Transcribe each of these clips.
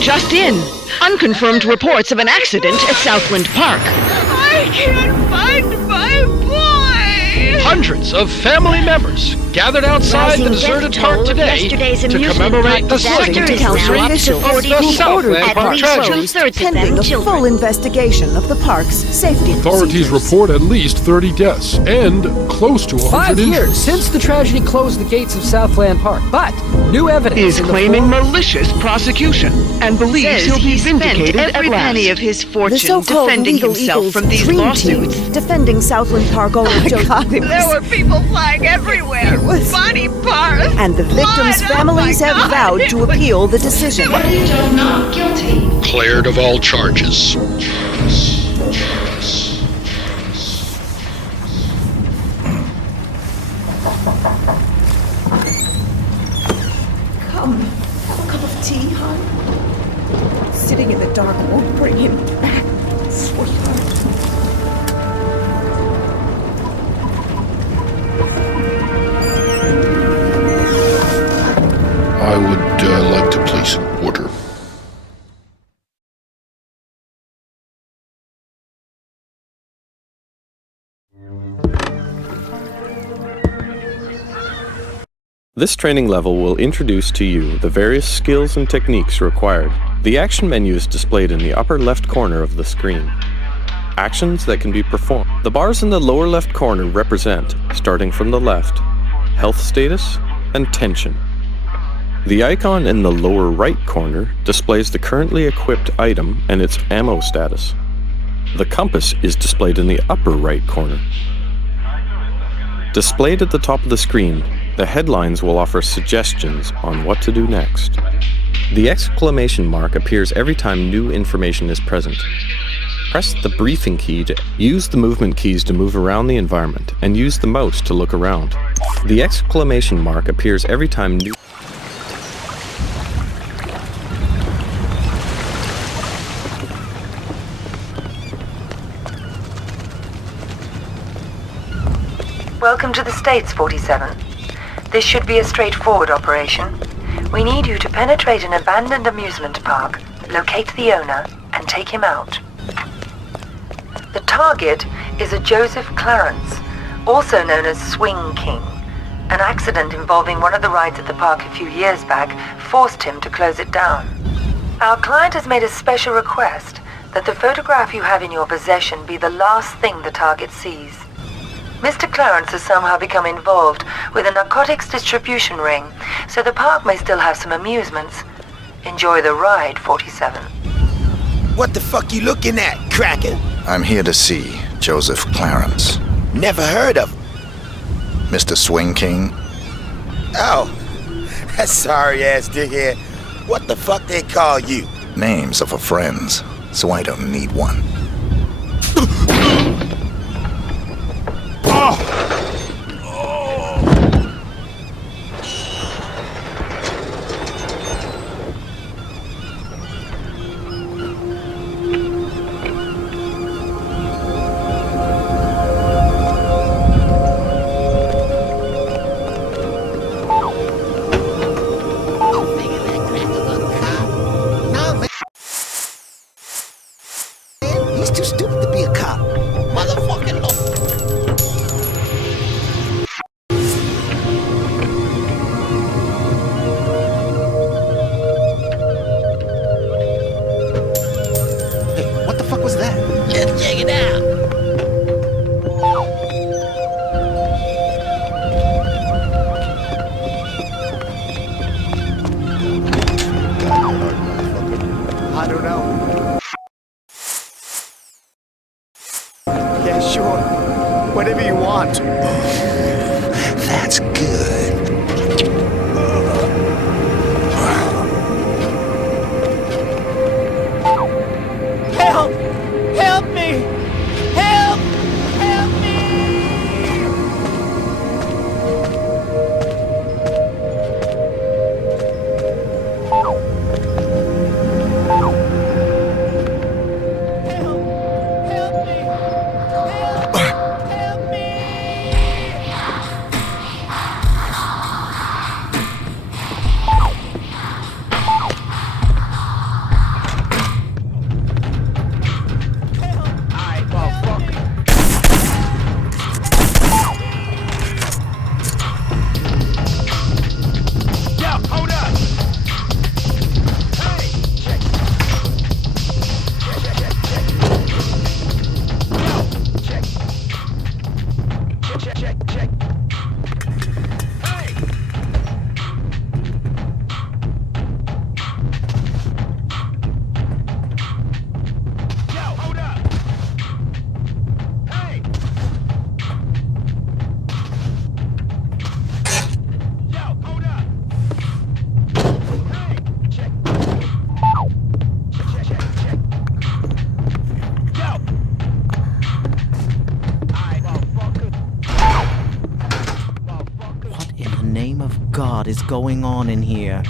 Just in. Unconfirmed reports of an accident at Southland Park. I can't find my boy! Hundreds of family members gathered outside the deserted park today to commemorate the 60th anniversary of the Southland Park tragedy. Pending a full investigation of the park's safety Authorities procedures. report at least 30 deaths and close to 100 5 injuries. years since the tragedy closed the gates of Southland Park, but new evidence Is in the claiming form... malicious prosecution and believes he'll be vindicated every penny of his The fortune so-called defending Legal himself Eagles from these Dream lawsuits. Team, defending Southland Park owner Joe. There were people flying everywhere. Body parts. And the victims' blood. families Oh my have God. vowed to appeal the decision. Not guilty. Cleared of all charges. Come, have a cup of tea, hon. Sitting in the dark won't bring him back, sweetheart. I would like to place an order. This training level will introduce to you the various skills and techniques required. The action menu is displayed in the upper left corner of the screen. Actions that can be performed. The bars in the lower left corner represent, starting from the left, health status and tension. The icon in the lower right corner displays the currently equipped item and its ammo status. The compass is displayed in the upper right corner. Displayed at the top of the screen, the headlines will offer suggestions on what to do next. The exclamation mark appears every time new information is present. Press the briefing key to use the movement keys to move around the environment, and use the mouse to look around. The exclamation mark appears every time new... Welcome to the States, 47. This should be a straightforward operation. We need you to penetrate an abandoned amusement park, locate the owner, and take him out. The target is a Joseph Clarence, also known as Swing King. An accident involving one of the rides at the park a few years back forced him to close it down. Our client has made a special request that the photograph you have in your possession be the last thing the target sees. Mr. Clarence has somehow become involved with a narcotics distribution ring, so the park may still have some amusements. Enjoy the ride, 47. What the fuck you looking at, Cracker? I'm here to see Joseph Clarence. Never heard of him. Mr. Swing King? Oh, that sorry-ass dickhead. What the fuck they call you? Names are for friends, so I don't need one. He's too stupid to be a cop. Motherfucking Lord. Hey, what the fuck was that? Let's check it out. I don't know. Yeah, sure. Whatever you want. That's good. Help! Help me! Help! Help me! God is going on in here?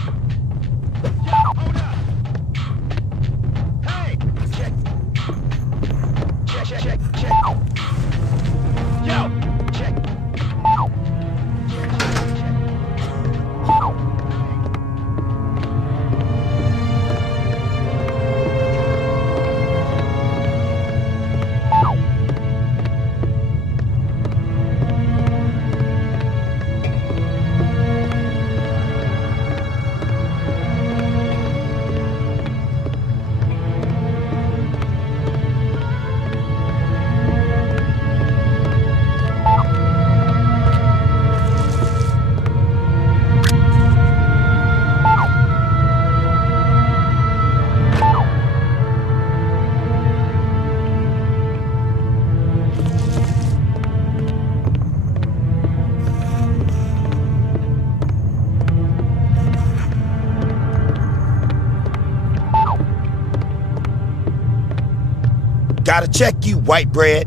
Gotta check you, white bread.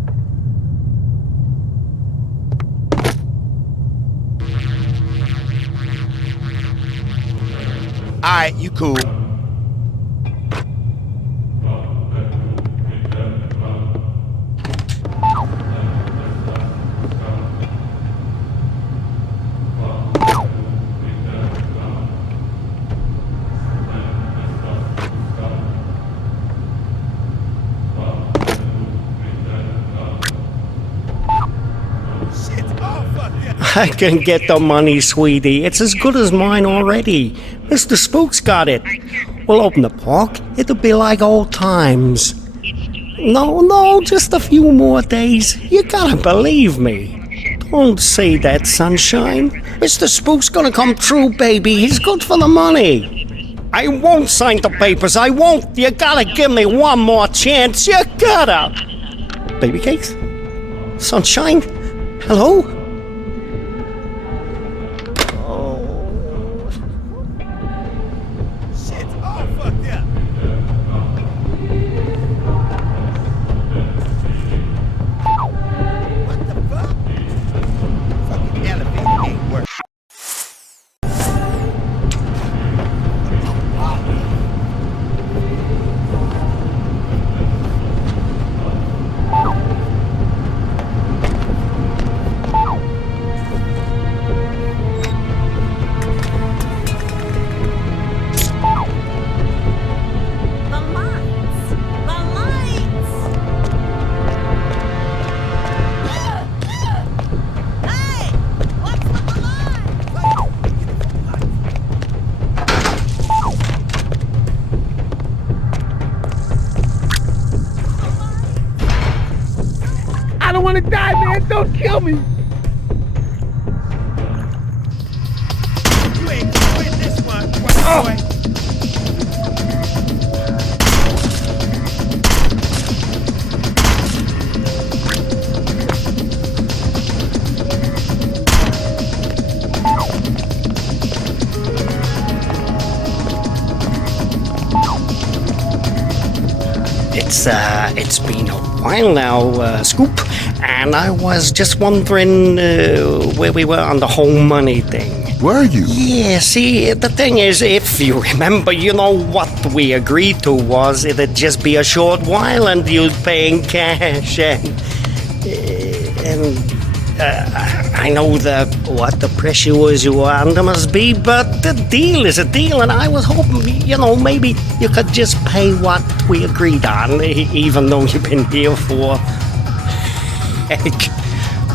Alright, you cool. I can get the money, sweetie. It's as good as mine already. Mr. Spook's got it. We'll open the park. It'll be like old times. No, just a few more days. You gotta believe me. Don't say that, sunshine. Mr. Spook's gonna come true, baby. He's good for the money. I won't sign the papers. I won't. You gotta give me one more chance. You gotta. Baby cakes? Sunshine? Hello? I don't want to die, man. Don't kill me. You ain't gonna win this one, boy. It's been a while now, Scoop, and I was just wondering where we were on the whole money thing. Were you? Yeah, see, the thing is, if you remember, what we agreed to was it'd just be a short while and you'd pay in cash, and I know what the pressure you were under must be, but the deal is a deal, and I was hoping, maybe you could just pay what we agreed on, even though you've been here for, heck,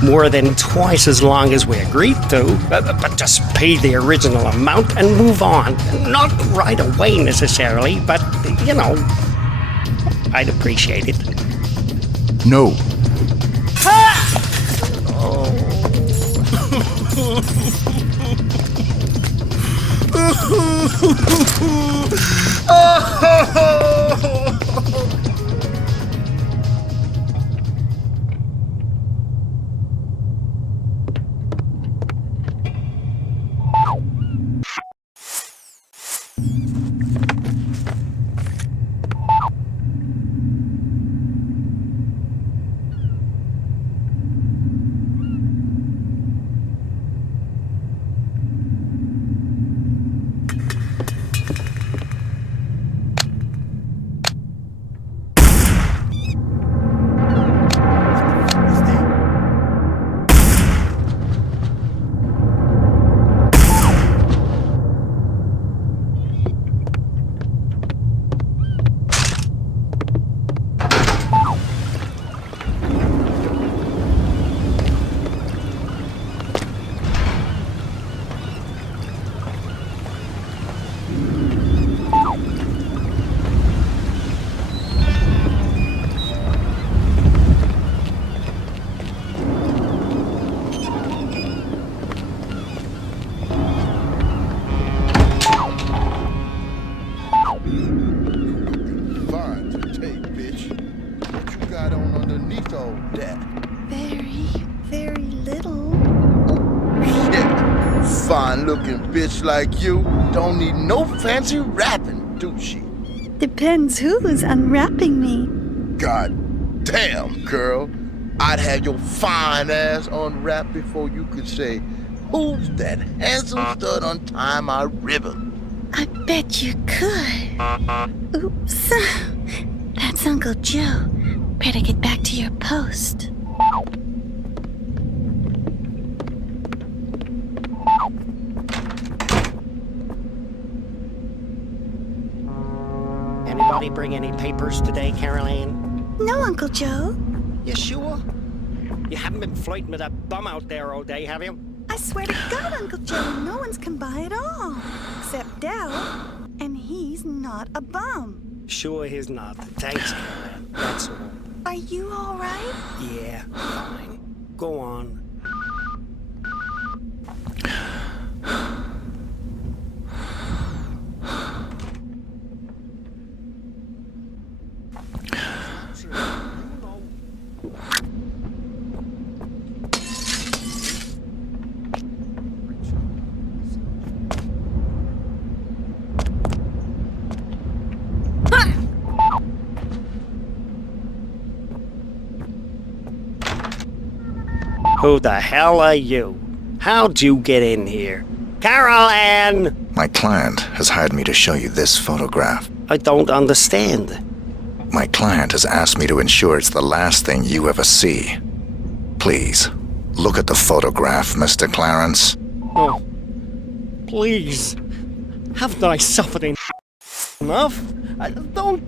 more than twice as long as we agreed to, but just pay the original amount and move on. Not right away necessarily, but, I'd appreciate it. No. Fine-looking bitch like you don't need no fancy wrapping, do she? Depends who's unwrapping me. God damn, girl. I'd have your fine ass unwrapped before you could say, "Who's that handsome stud untying my ribbon?" I bet you could. Oops. That's Uncle Joe. Better get back to your post. Anybody bring any papers today, Caroline? No, Uncle Joe. You sure? You haven't been flirting with that bum out there all day, have you? I swear to God, Uncle Joe, no one's come by at all. Except Dell. And he's not a bum. Sure he's not. Thanks, Caroline. That's all. Are you all right? Yeah, fine. Go on. Who the hell are you? How'd you get in here? Caroline! My client has hired me to show you this photograph. I don't understand. My client has asked me to ensure it's the last thing you ever see. Please, look at the photograph, Mr. Clarence. Oh, please. Haven't I suffered enough? I don't...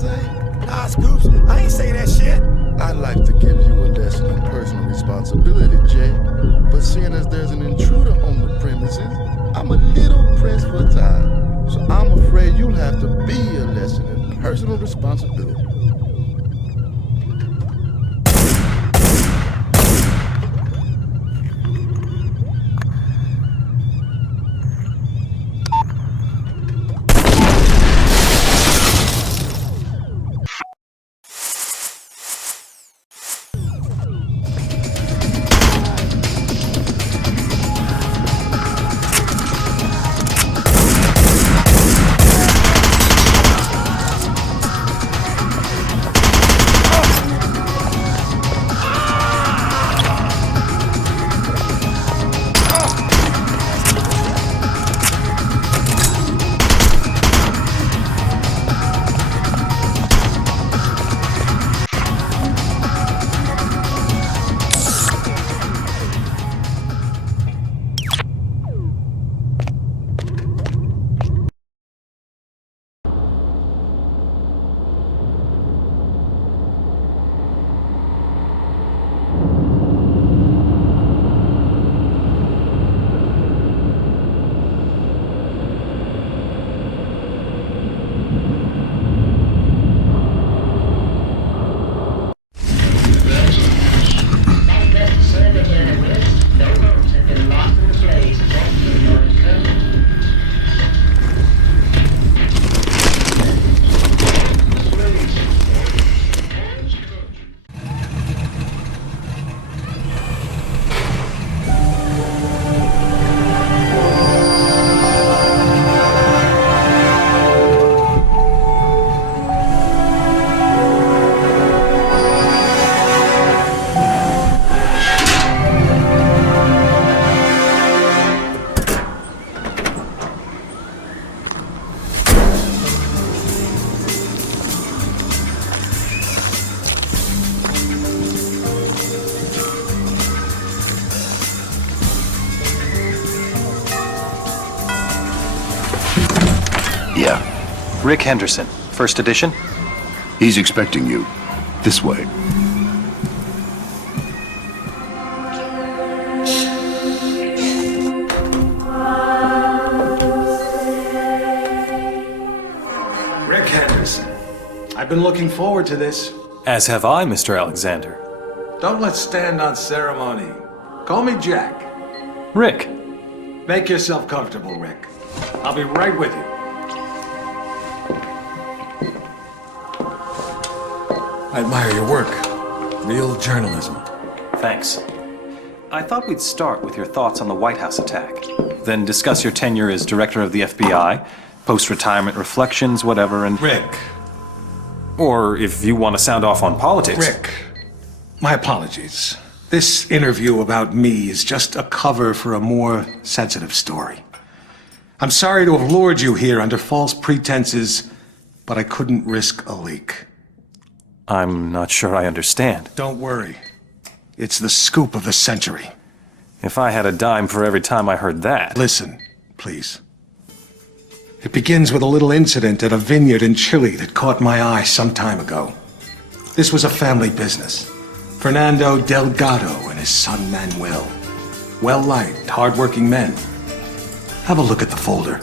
say? Nah, Scoops, I ain't say that shit. I'd like to give you a lesson in personal responsibility, Jay. But seeing as there's an intruder on the premises, I'm a little pressed for time. So I'm afraid you'll have to be a lesson in personal responsibility. Yeah. Rick Henderson, first edition? He's expecting you. This way. Rick Henderson. I've been looking forward to this. As have I, Mr. Alexander. Don't let's stand on ceremony. Call me Jack. Rick. Make yourself comfortable, Rick. I'll be right with you. I admire your work. Real journalism. Thanks. I thought we'd start with your thoughts on the White House attack. Then discuss your tenure as director of the FBI, post-retirement reflections, whatever, and... Rick. Or if you want to sound off on politics... Rick, my apologies. This interview about me is just a cover for a more sensitive story. I'm sorry to have lured you here under false pretenses, but I couldn't risk a leak. I'm not sure I understand. Don't worry. It's the scoop of the century. If I had a dime for every time I heard that... Listen, please. It begins with a little incident at a vineyard in Chile that caught my eye some time ago. This was a family business. Fernando Delgado and his son Manuel. Well-liked, hard-working men. Have a look at the folder.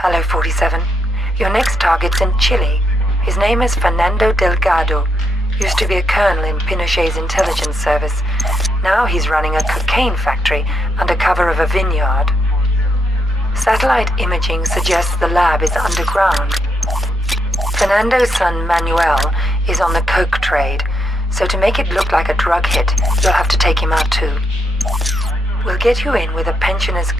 Hello, 47. Your next target's in Chile. His name is Fernando Delgado. Used to be a colonel in Pinochet's intelligence service. Now he's running a cocaine factory under cover of a vineyard. Satellite imaging suggests the lab is underground. Fernando's son Manuel is on the coke trade, so to make it look like a drug hit, you'll have to take him out too. We'll get you in with a pensioner's...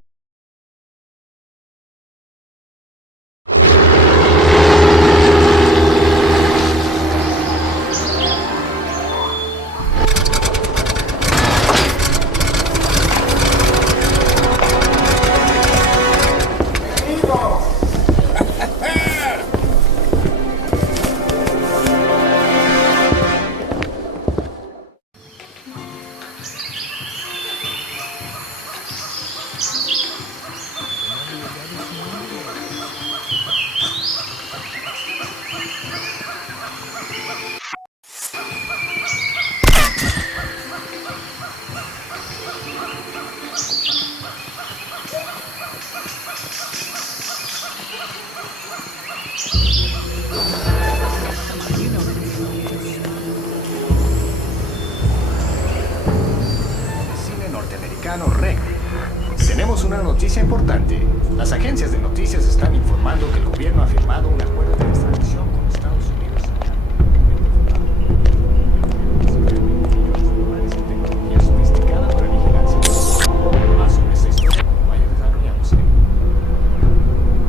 una noticia importante. Las agencias de noticias están informando que el gobierno ha firmado un acuerdo de extradición con Estados Unidos. Tecnología sofisticada para vigilancia. Más sobre esta historia cuando vaya desarrollándose.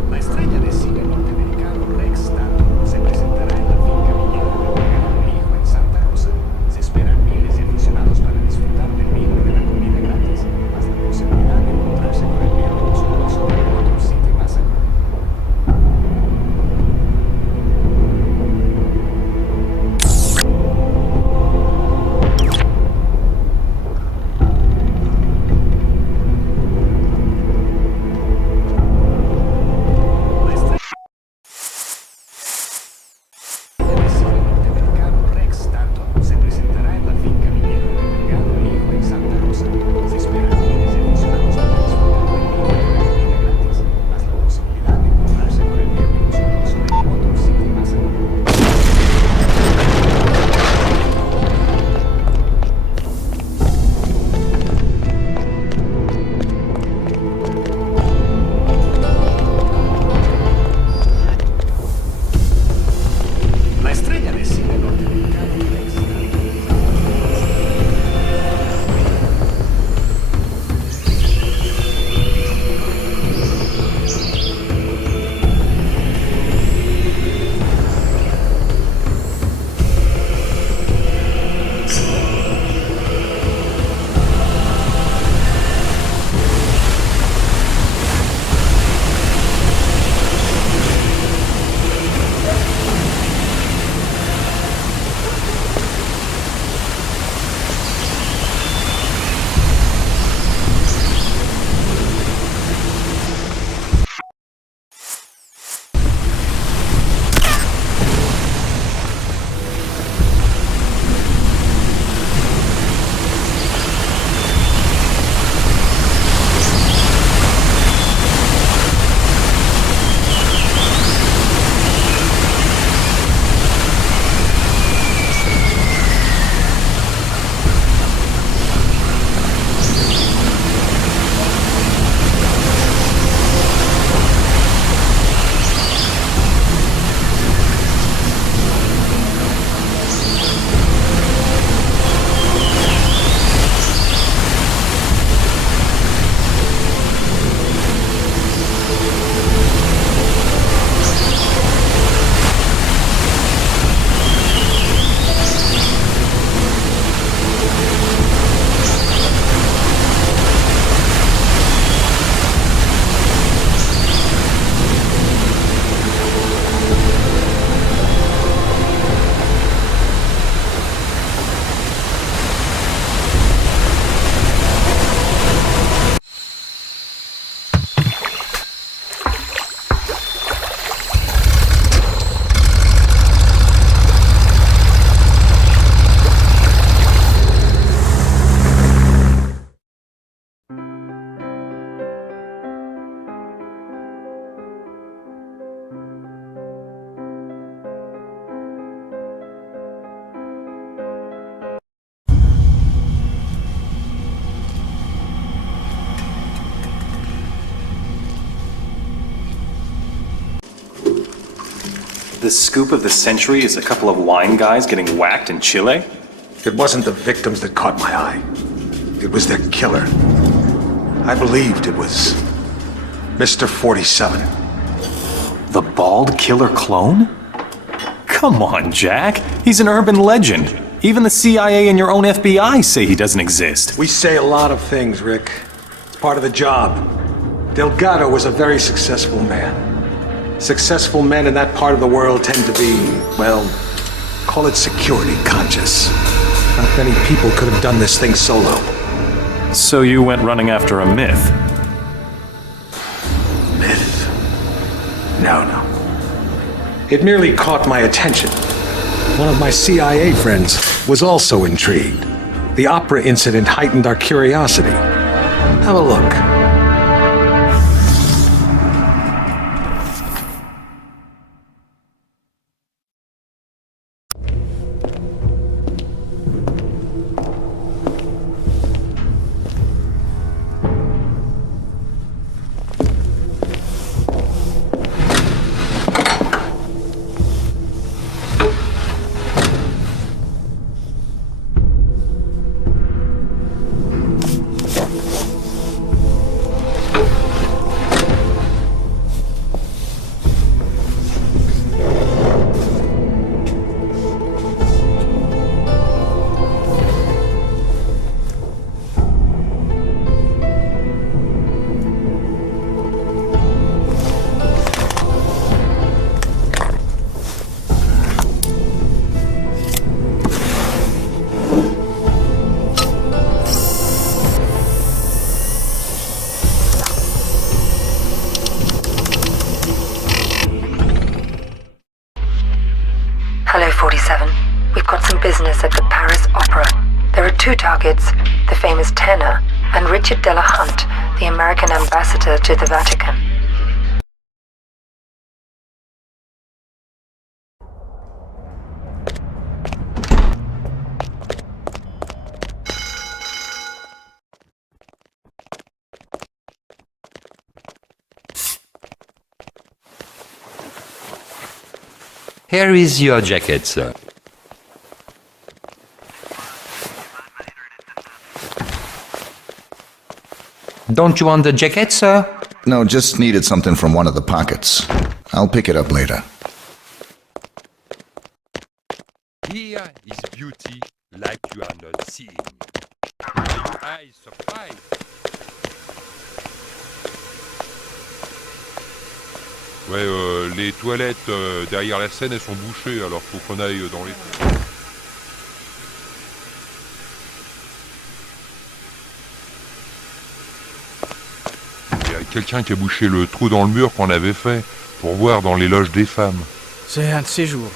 La estrella de cine norteamericano Rex Stanton se presentará en la finca viñera de Hijo en Santa Rosa. Se esperan miles de aficionados para disfrutar del vino y de la comida gratis, más la posibilidad de encontrarse con el viejo musculoso de otro City Massacre. The scoop of the century is a couple of wine guys getting whacked in Chile? It wasn't the victims that caught my eye. It was their killer. I believed it was Mr. 47. The bald killer clone? Come on, Jack. He's an urban legend. Even the CIA and your own FBI say he doesn't exist. We say a lot of things, Rick. It's part of the job. Delgado was a very successful man. Successful men in that part of the world tend to be, well, call it security conscious. Not many people could have done this thing solo. So you went running after a myth? Myth? No. It merely caught my attention. One of my CIA friends was also intrigued. The opera incident heightened our curiosity. Have a look. 47. We've got some business at the Paris Opera. There are 2 targets, the famous tenor and Richard Delahunt, the American ambassador to the Vatican. Here is your jacket, sir. Don't you want the jacket, sir? No, just needed something from one of the pockets. I'll pick it up later. Here is beauty like you are not seeing. Your eyes surprise. Ouais, les toilettes derrière la scène, elles sont bouchées, alors faut qu'on aille dans les... Il y a quelqu'un qui a bouché le trou dans le mur qu'on avait fait pour voir dans les loges des femmes. C'est un de ces jours.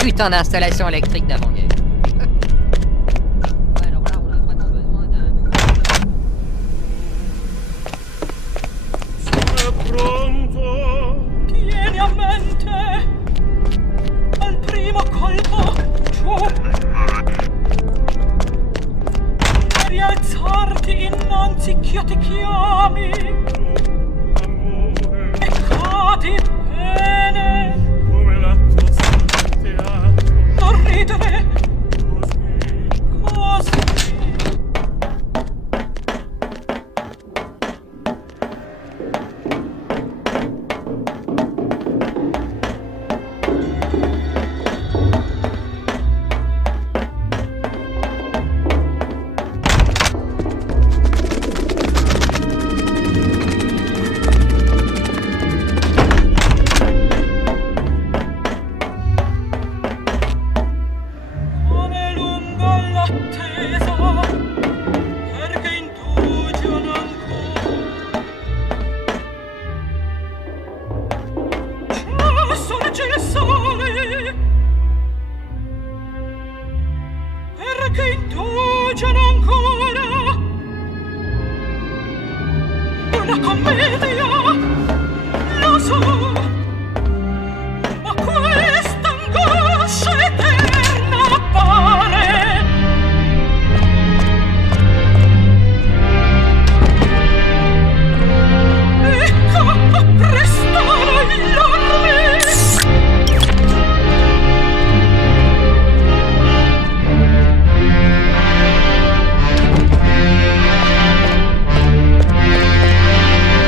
Putain d'installation électrique d'avant-guerre. Ouais, alors là, on a vraiment besoin d'un... Pronto, tieni a mente al primo colpo giù e rialzarti innanzi ch'io ti chiami e cadi bene come l'atto salteato, non ridere così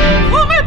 come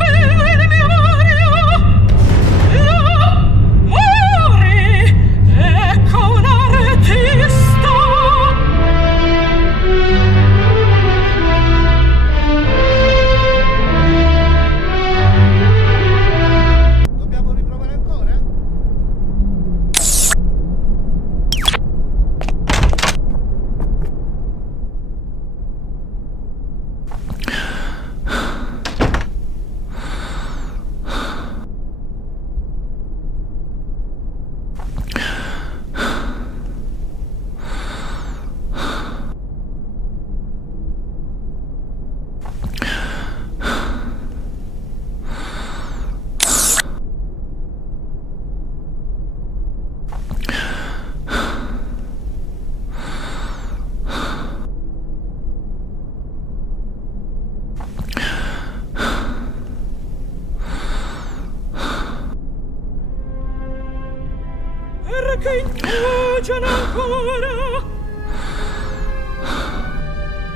che indugiano ancora.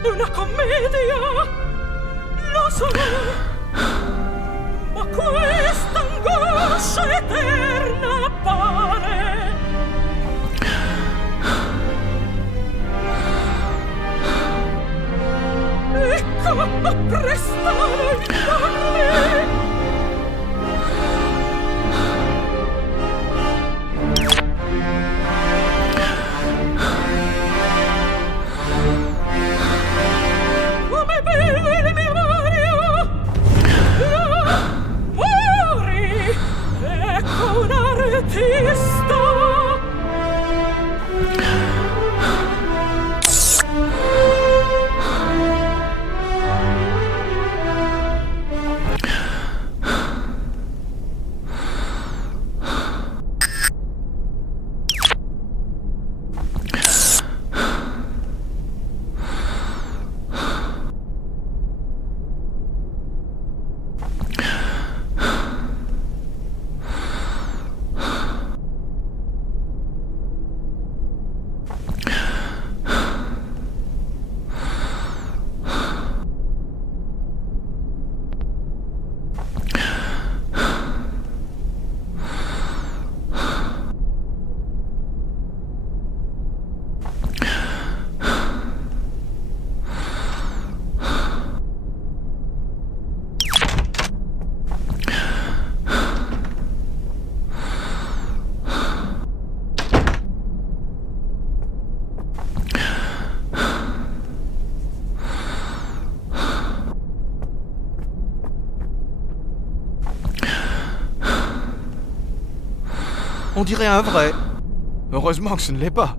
Una commedia, lo so, ma questa angoscia eterna appare. Ecco, apprestare il nome. Come beve il mio Mario! Muori! Ecco un artista! On dirait un vrai. Heureusement que ce ne l'est pas.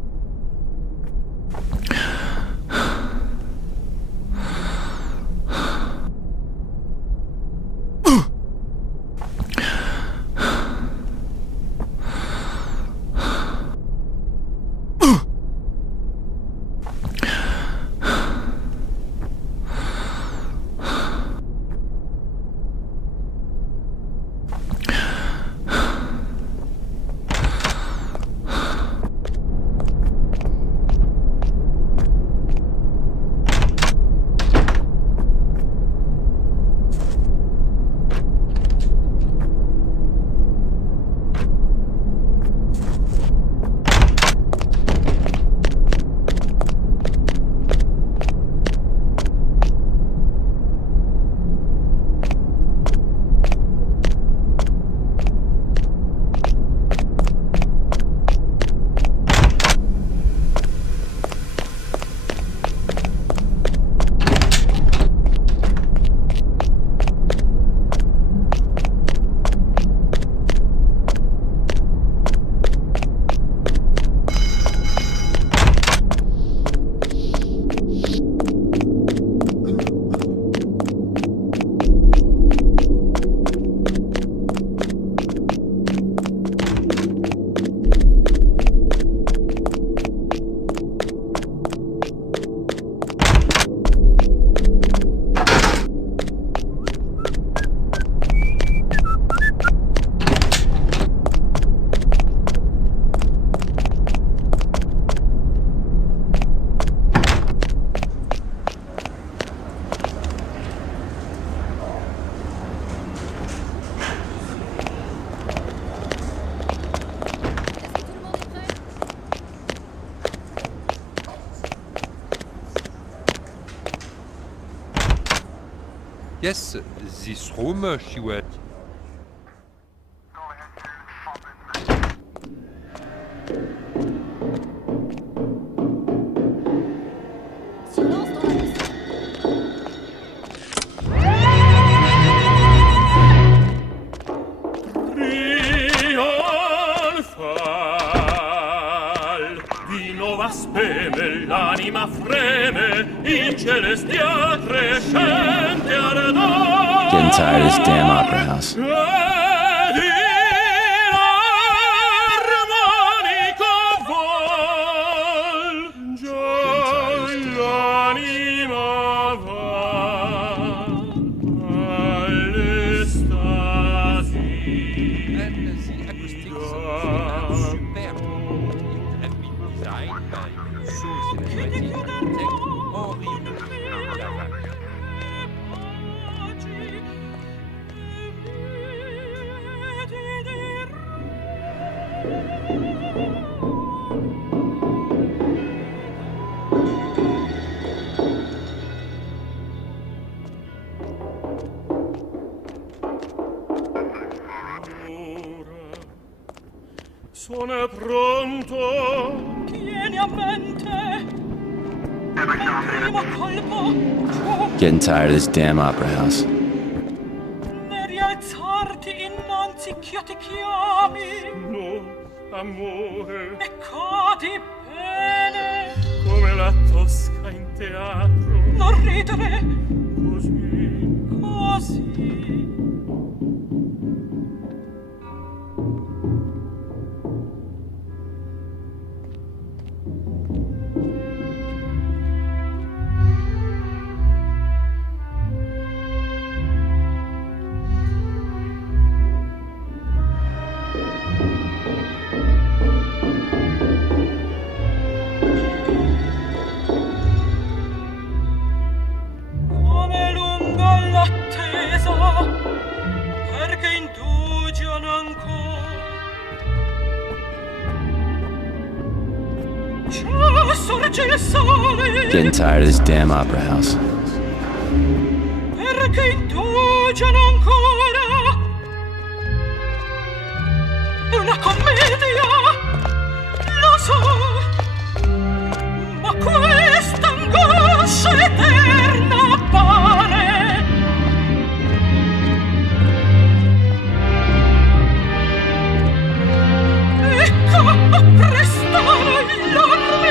Yes, this room, she went. Speme l'anima freme in celestial crescente ardor. Getting tired of this damn opera house. Ed in armonico vol già l'anima va all'estasi. And the acoustics are superb. Sono pronto. Tieni a mente. Il primo colpo. Getting tired of this damn opera house. Ne rialzarti innanzi ch'io ti chiami. No, amore. E cadi bene. Come la Tosca in teatro. Non ridere. Così. Così. Come lunga l'attesa, perché indugiano ancora. Già sorge il sole, Getting tired of this damn opera house. perché indugiano ancora. Una commedia, lo so, ma questa angoscia eterna appare. Ecco, apprestare gli armi.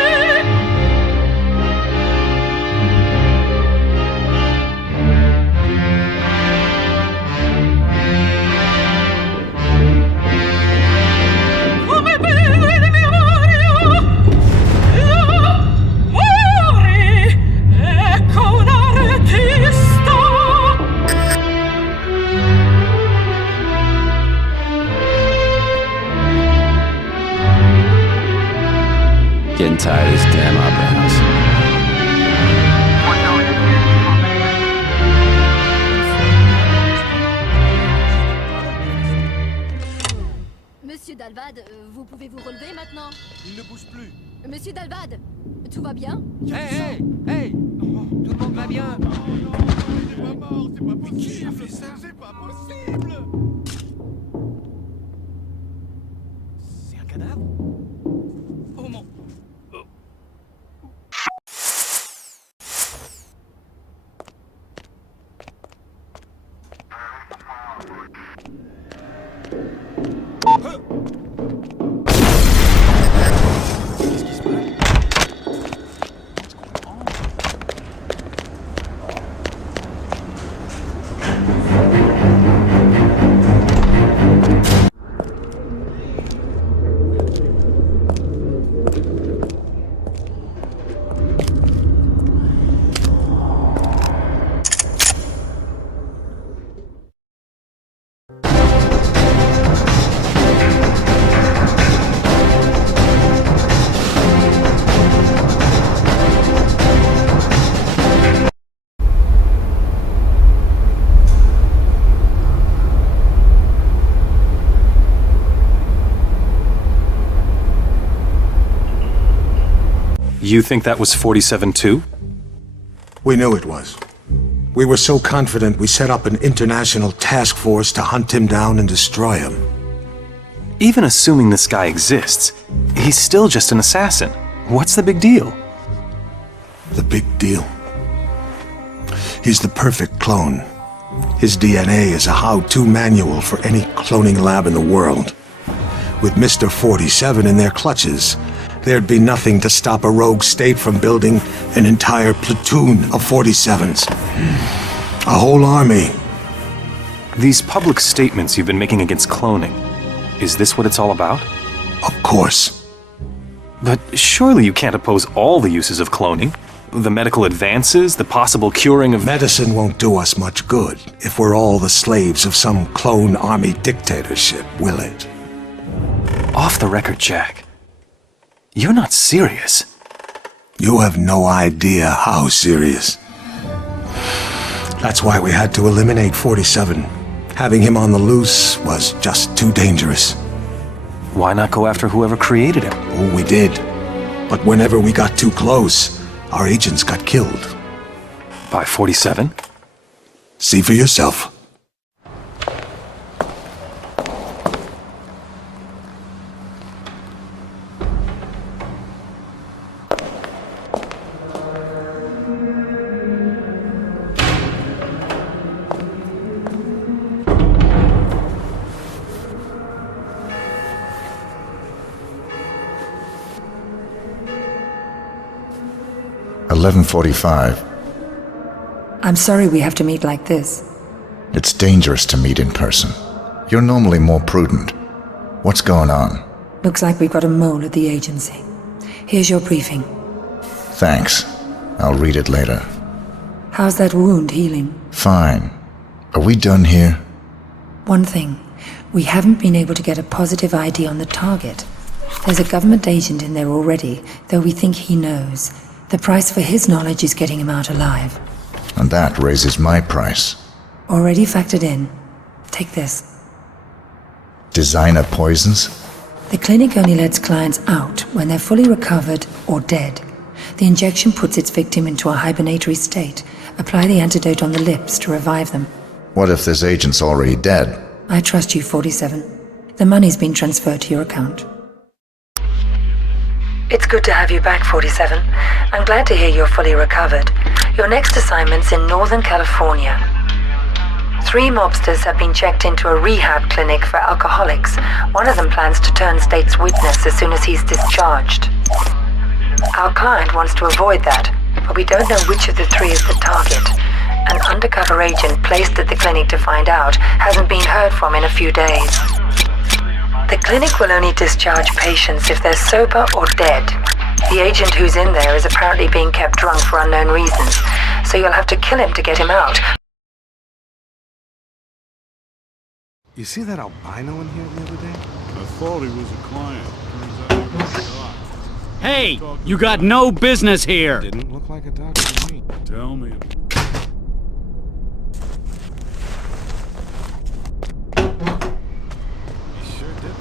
Come beve il mio Mario, l'amore, ecco un artista. Getting tired of this damn opera house. Monsieur Dalvad, vous pouvez vous relever maintenant? Il ne bouge plus. Monsieur Dalvad, tout va bien? Hey, hey, hey! Tout le monde va bien? Il est pas mort, c'est pas possible. Qui a fait ça? C'est pas possible. C'est un cadavre? Oh mon... You think that was 47 too? We knew it was. We were so confident we set up an international task force to hunt him down and destroy him. Even assuming this guy exists, he's still just an assassin. What's the big deal? The big deal? He's the perfect clone. His DNA is a how-to manual for any cloning lab in the world. With Mr. 47 in their clutches, there'd be nothing to stop a rogue state from building an entire platoon of 47s. A whole army. These public statements you've been making against cloning, is this what it's all about? Of course. But surely you can't oppose all the uses of cloning? The medical advances, the possible curing of... Medicine won't do us much good if we're all the slaves of some clone army dictatorship, will it? Off the record, Jack. You're not serious. You have no idea how serious. That's why we had to eliminate 47. Having him on the loose was just too dangerous. Why not go after whoever created him? Oh, we did. But whenever we got too close, our agents got killed. By 47? See for yourself. "11:45. I'm sorry we have to meet like this. It's dangerous to meet in person. You're normally more prudent. What's going on? Looks like we've got a mole at the agency. Here's your briefing. Thanks. I'll read it later. How's that wound healing? Fine. Are we done here? One thing. We haven't been able to get a positive ID on the target. There's a government agent in there already, though we think he knows. The price for his knowledge is getting him out alive. And that raises my price. Already factored in. Take this. Designer poisons? The clinic only lets clients out when they're fully recovered or dead. The injection puts its victim into a hibernatory state. Apply the antidote on the lips to revive them. What if this agent's already dead? I trust you, 47. The money's been transferred to your account. It's good to have you back, 47. I'm glad to hear you're fully recovered. Your next assignment's in Northern California. 3 mobsters have been checked into a rehab clinic for alcoholics. One of them plans to turn state's witness as soon as he's discharged. Our client wants to avoid that, but we don't know which of the 3 is the target. An undercover agent placed at the clinic to find out hasn't been heard from in a few days. The clinic will only discharge patients if they're sober or dead. The agent who's in there is apparently being kept drunk for unknown reasons, so you'll have to kill him to get him out. You see that albino in here the other day? I thought he was a client. Turns out he was a doc. Hey, you got no business here. Didn't look like a doc to me. Tell me. He sure did.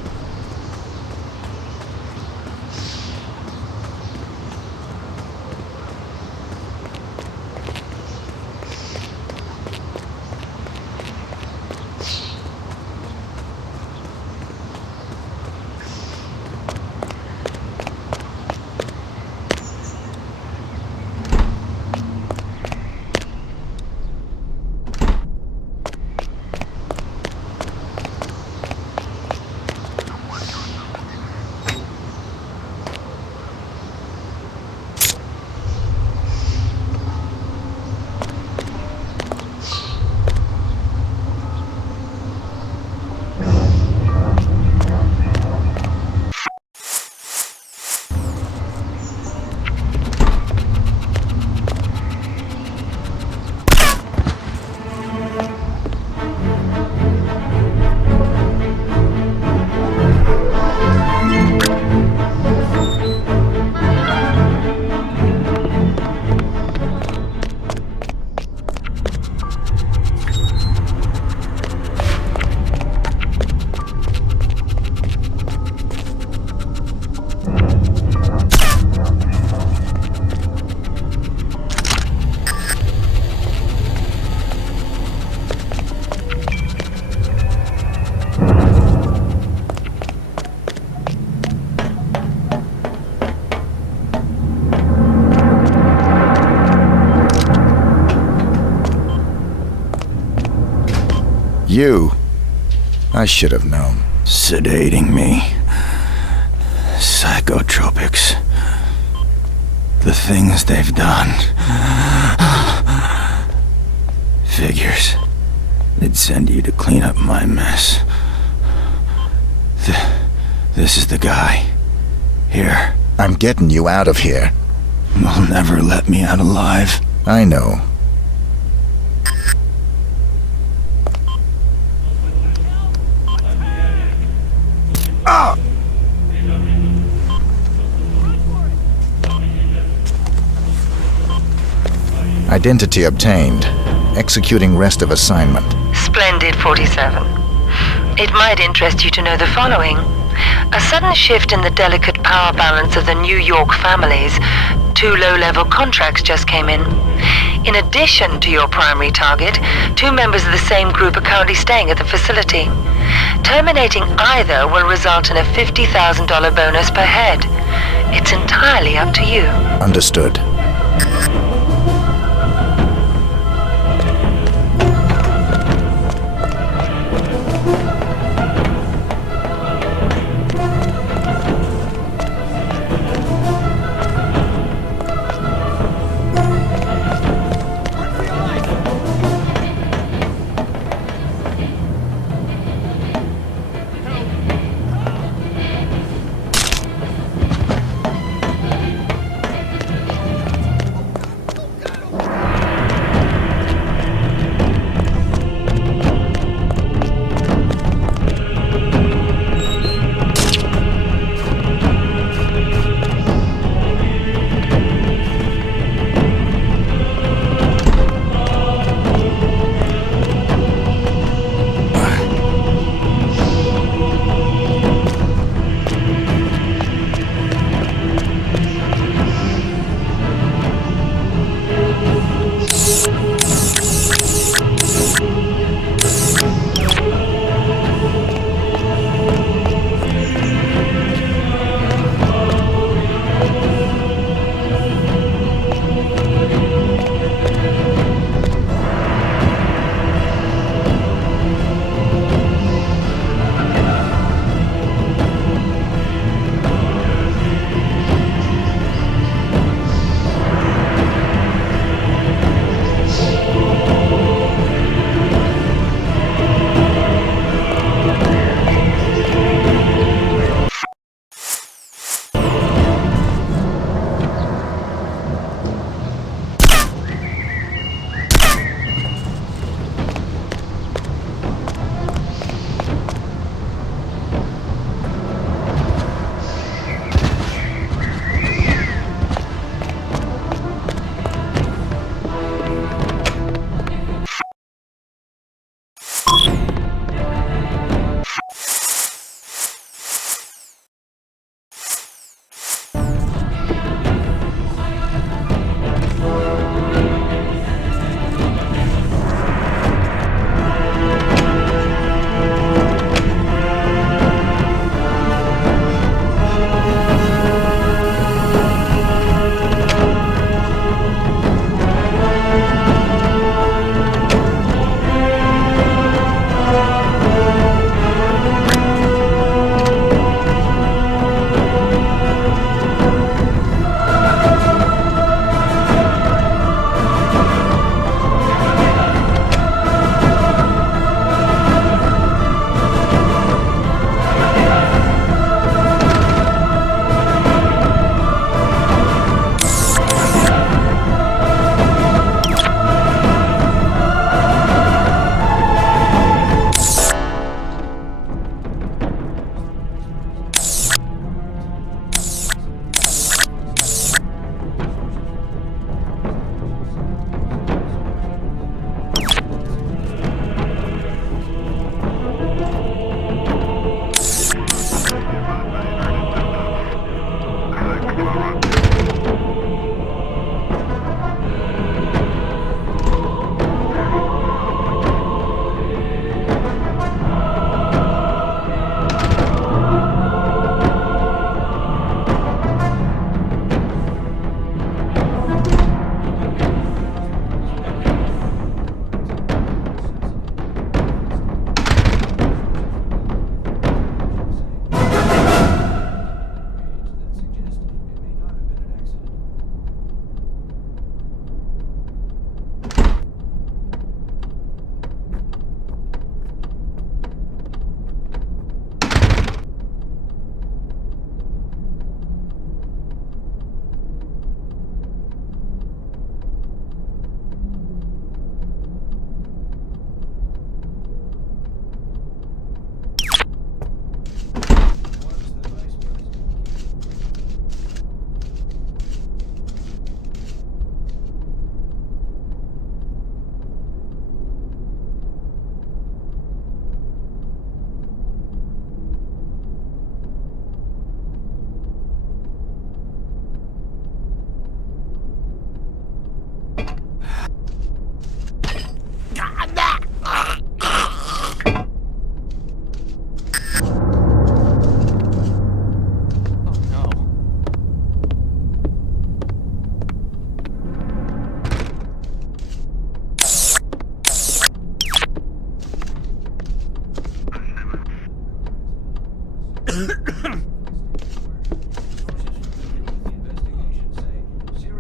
You. I should have known. Sedating me. Psychotropics. The things they've done. Figures. They'd send you to clean up my mess. This is the guy. Here. I'm getting you out of here. They'll never let me out alive. I know. Identity obtained. Executing rest of assignment. Splendid, 47. It might interest you to know the following. A sudden shift in the delicate power balance of the New York families. 2 low-level contracts just came in. In addition to your primary target, 2 members of the same group are currently staying at the facility. Terminating either will result in a $50,000 bonus per head. It's entirely up to you. Understood.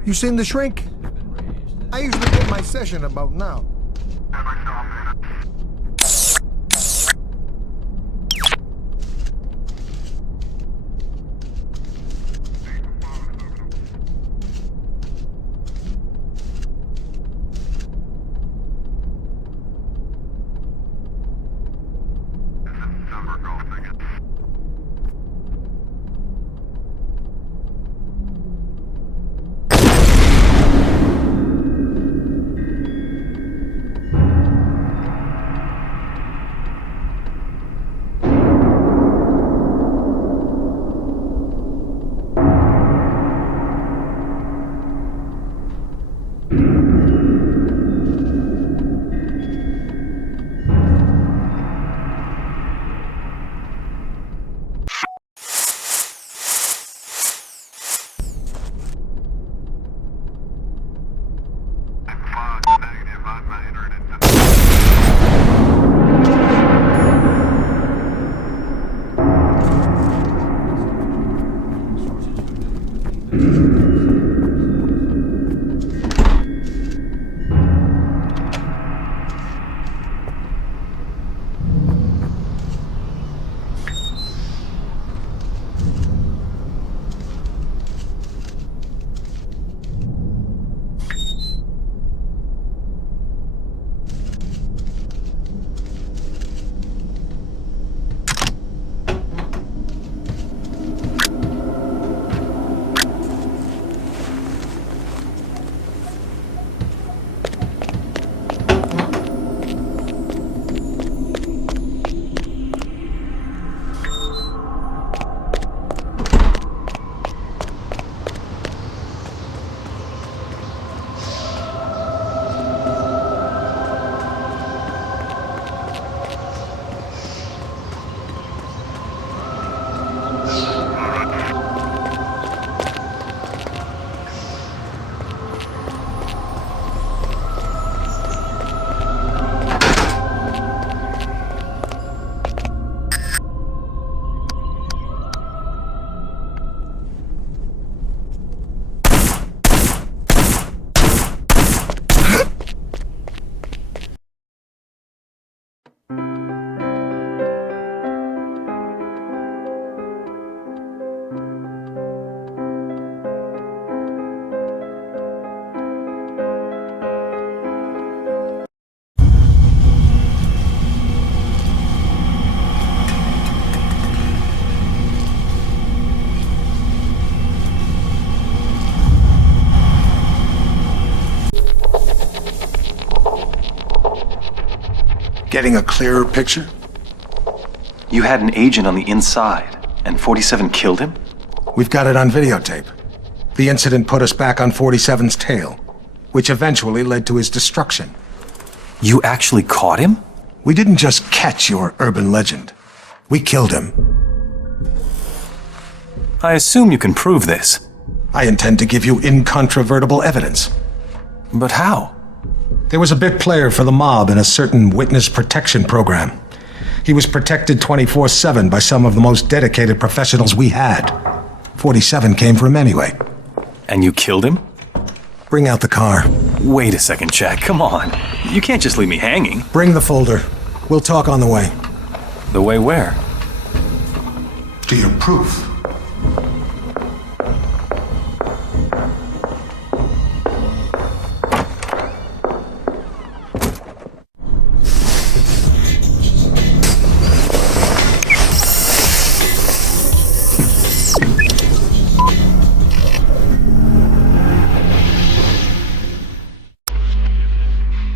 You seen the shrink? I usually get my session about now. Getting a clearer picture? You had an agent on the inside, and 47 killed him? We've got it on videotape. The incident put us back on 47's tail, which eventually led to his destruction. You actually caught him? We didn't just catch your urban legend. We killed him. I assume you can prove this. I intend to give you incontrovertible evidence. But how? There was a big player for the mob in a certain witness protection program. He was protected 24/7 by some of the most dedicated professionals we had. 47 came for him anyway. And you killed him? Bring out the car. Wait a second, Jack. Come on. You can't just leave me hanging. Bring the folder. We'll talk on the way. The way where? To your proof.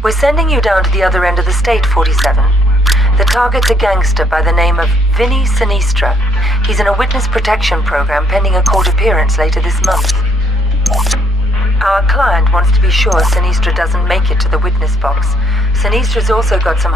We're sending you down to the other end of the state, 47. The target's a gangster by the name of Vinny Sinistra. He's in a witness protection program pending a court appearance later this month. Our client wants to be sure Sinistra doesn't make it to the witness box. Sinistra's also got some...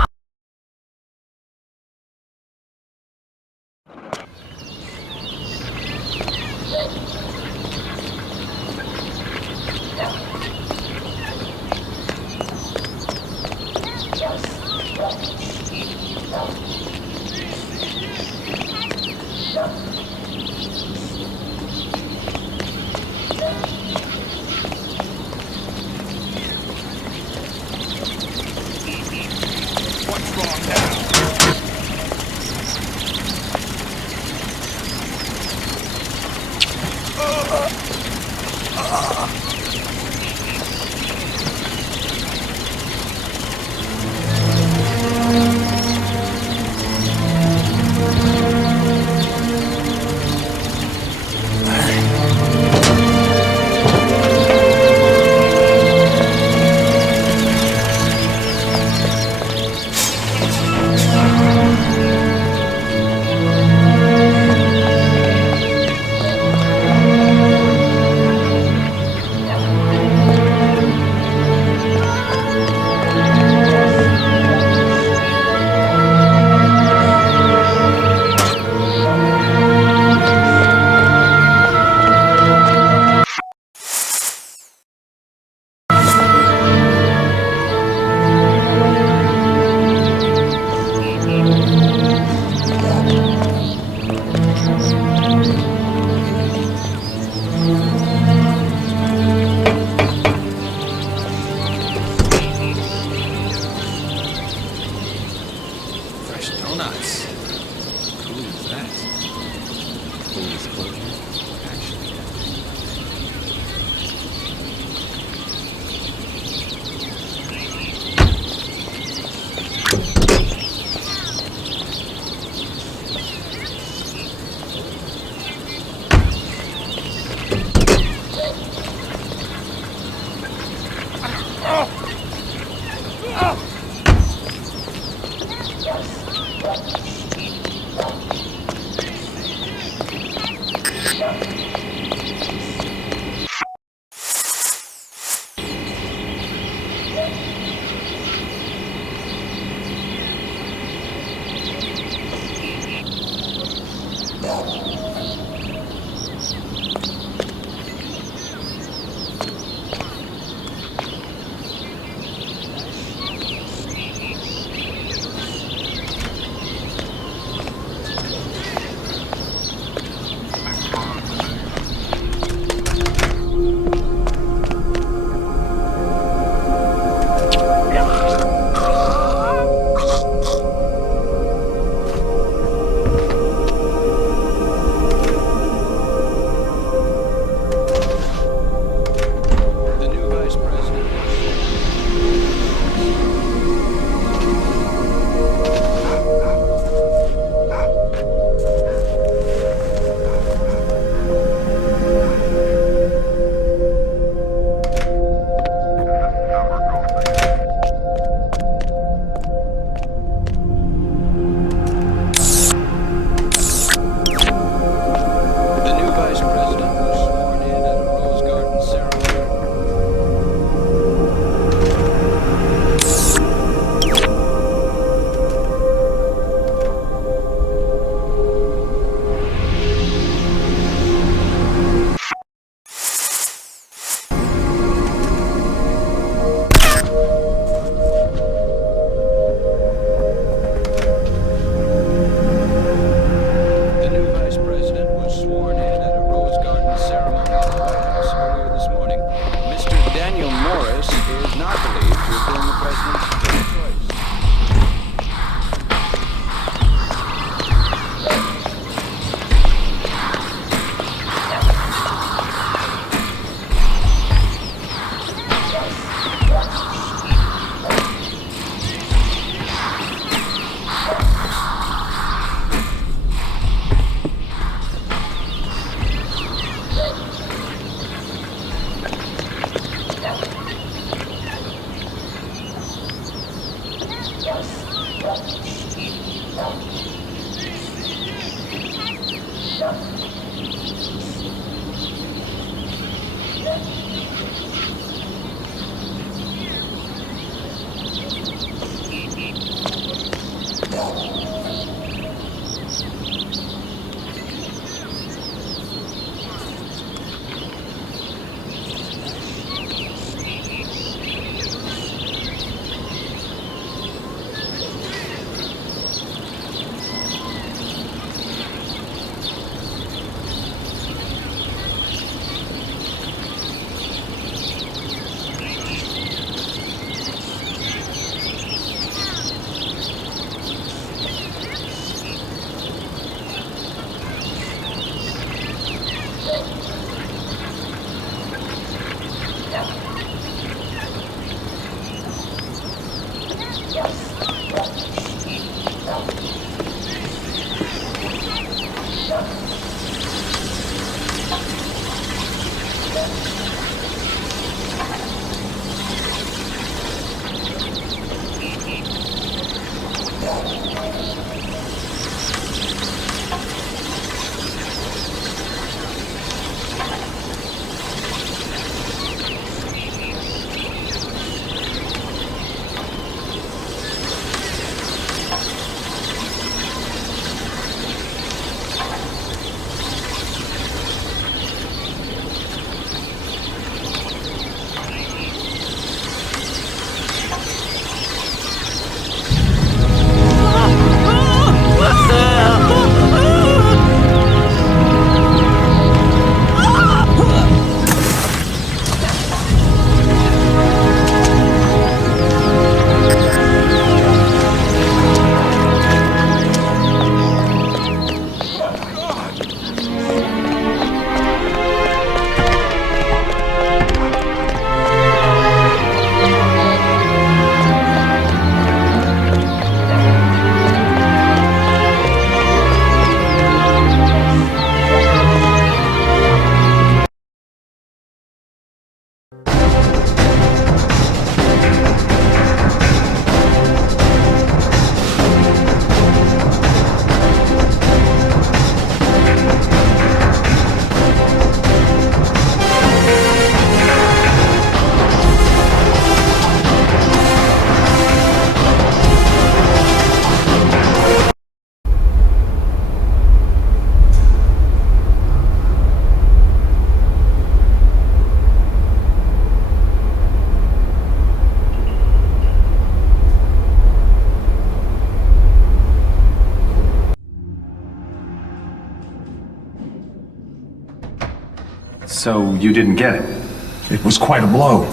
So you didn't get it? It was quite a blow.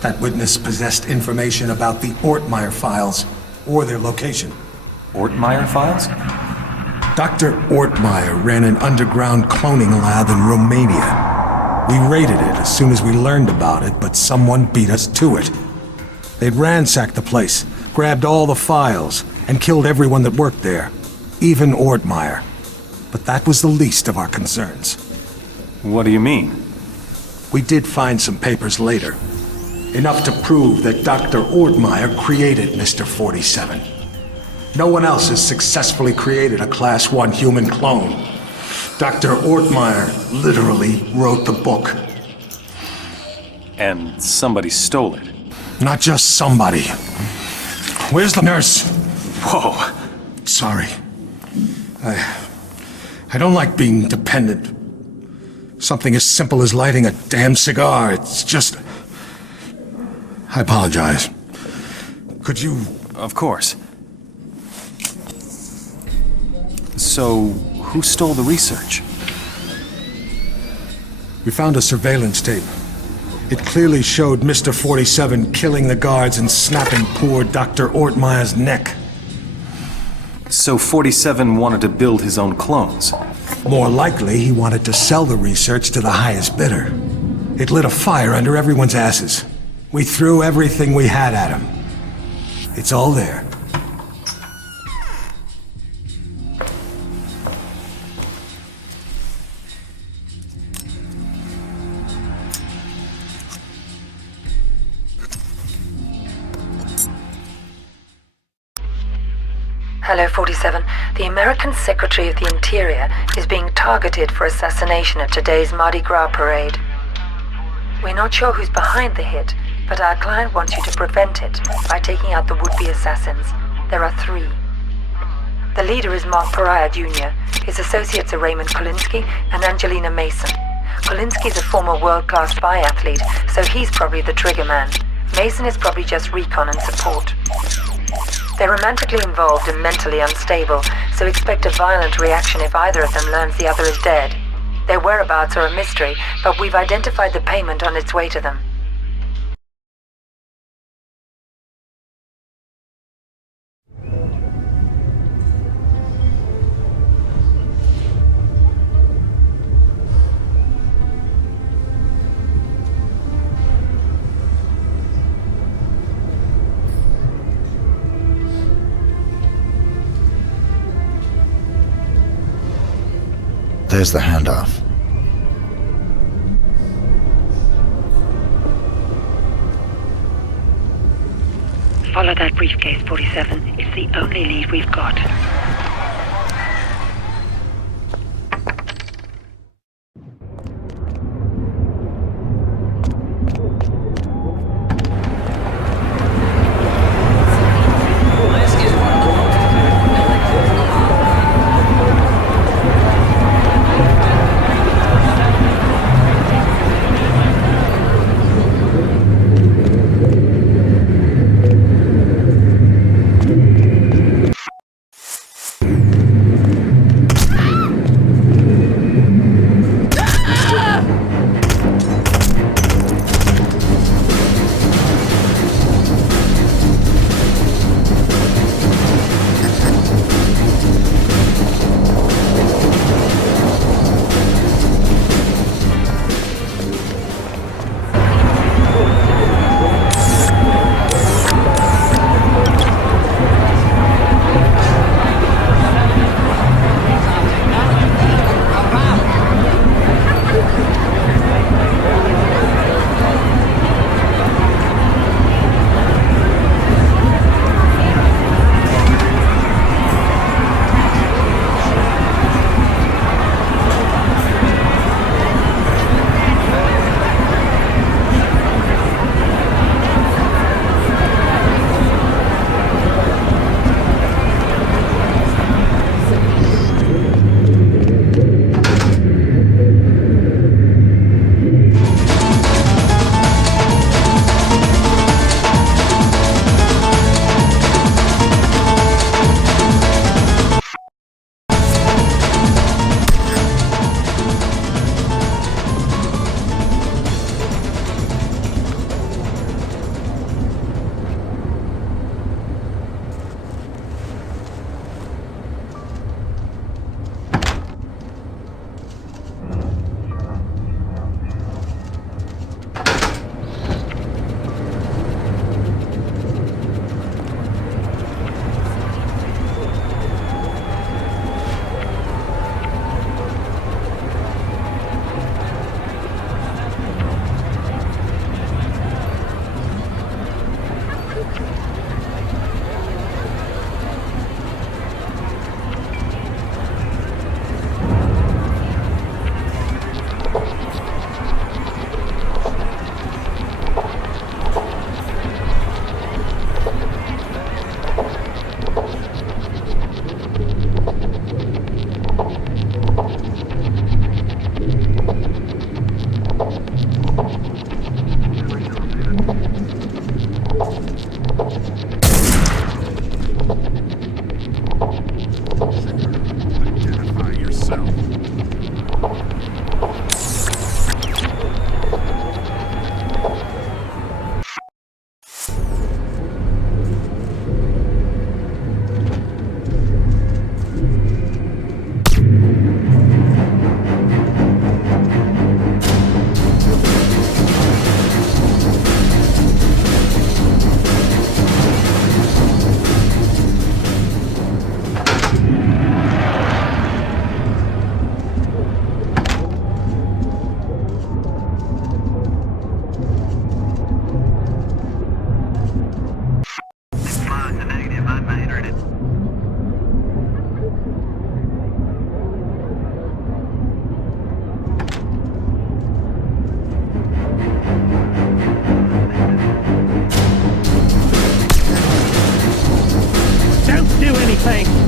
That witness possessed information about the Ortmeyer files, or their location. Ortmeyer files? Dr. Ortmeyer ran an underground cloning lab in Romania. We raided it as soon as we learned about it, but someone beat us to it. They'd ransacked the place, grabbed all the files, and killed everyone that worked there, even Ortmeyer. But that was the least of our concerns. What do you mean? We did find some papers later. Enough to prove that Dr. Ortmeyer created Mr. 47. No one else has successfully created a Class 1 human clone. Dr. Ortmeyer literally wrote the book. And somebody stole it. Not just somebody. Where's the nurse? Whoa. Sorry. I don't like being dependent. Something as simple as lighting a damn cigar, it's just... I apologize. Could you... Of course. So, who stole the research? We found a surveillance tape. It clearly showed Mr. 47 killing the guards and snapping poor Dr. Ortmeyer's neck. So 47 wanted to build his own clones? More likely, he wanted to sell the research to the highest bidder. It lit a fire under everyone's asses. We threw everything we had at him. It's all there. Hello, 47. The American Secretary of the Interior is being targeted for assassination at today's Mardi Gras parade. We're not sure who's behind the hit, but our client wants you to prevent it by taking out the would-be assassins. There are 3. The leader is Mark Pariah Jr. His associates are Raymond Kolinsky and Angelina Mason. Kolinsky's a former world-class biathlete, so he's probably the trigger man. Mason is probably just recon and support. They're romantically involved and mentally unstable, so expect a violent reaction if either of them learns the other is dead. Their whereabouts are a mystery, but we've identified the payment on its way to them. There's the handoff. Follow that briefcase, 47. It's the only lead we've got.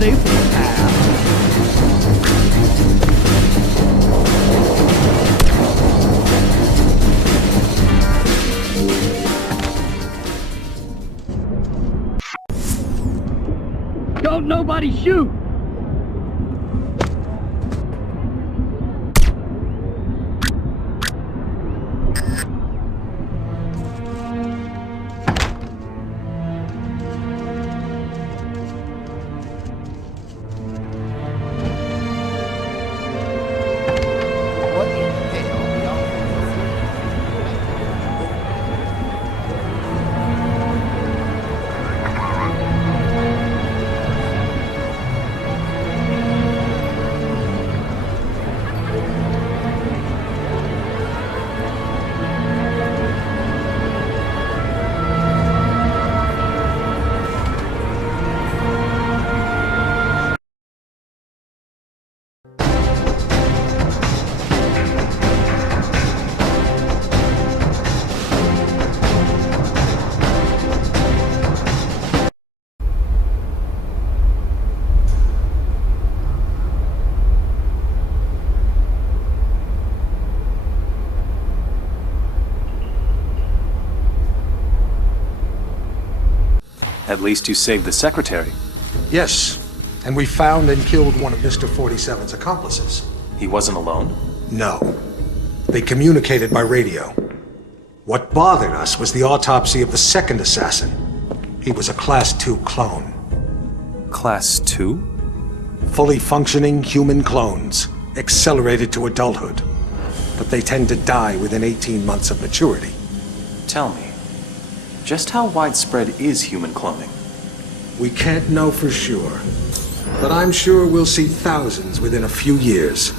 safety, pal. Don't nobody shoot! At least you saved the secretary. Yes, and we found and killed one of Mr. 47's accomplices. He wasn't alone? No. They communicated by radio. What bothered us was the autopsy of the second assassin. He was a Class 2 clone. Class 2? Fully functioning human clones, accelerated to adulthood. But they tend to die within 18 months of maturity. Tell me, just how widespread is human cloning? We can't know for sure, but I'm sure we'll see thousands within a few years.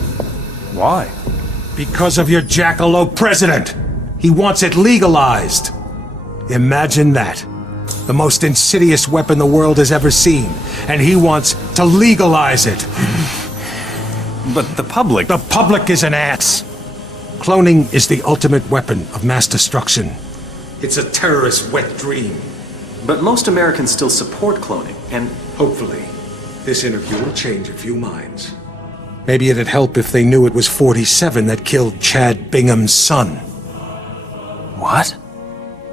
Why? Because of your jackalope president! He wants it legalized! Imagine that. The most insidious weapon the world has ever seen, and he wants to legalize it. But the public... The public is an ass! Cloning is the ultimate weapon of mass destruction. It's a terrorist's wet dream. But most Americans still support cloning, and... Hopefully, this interview will change a few minds. Maybe it'd help if they knew it was 47 that killed Chad Bingham's son. What?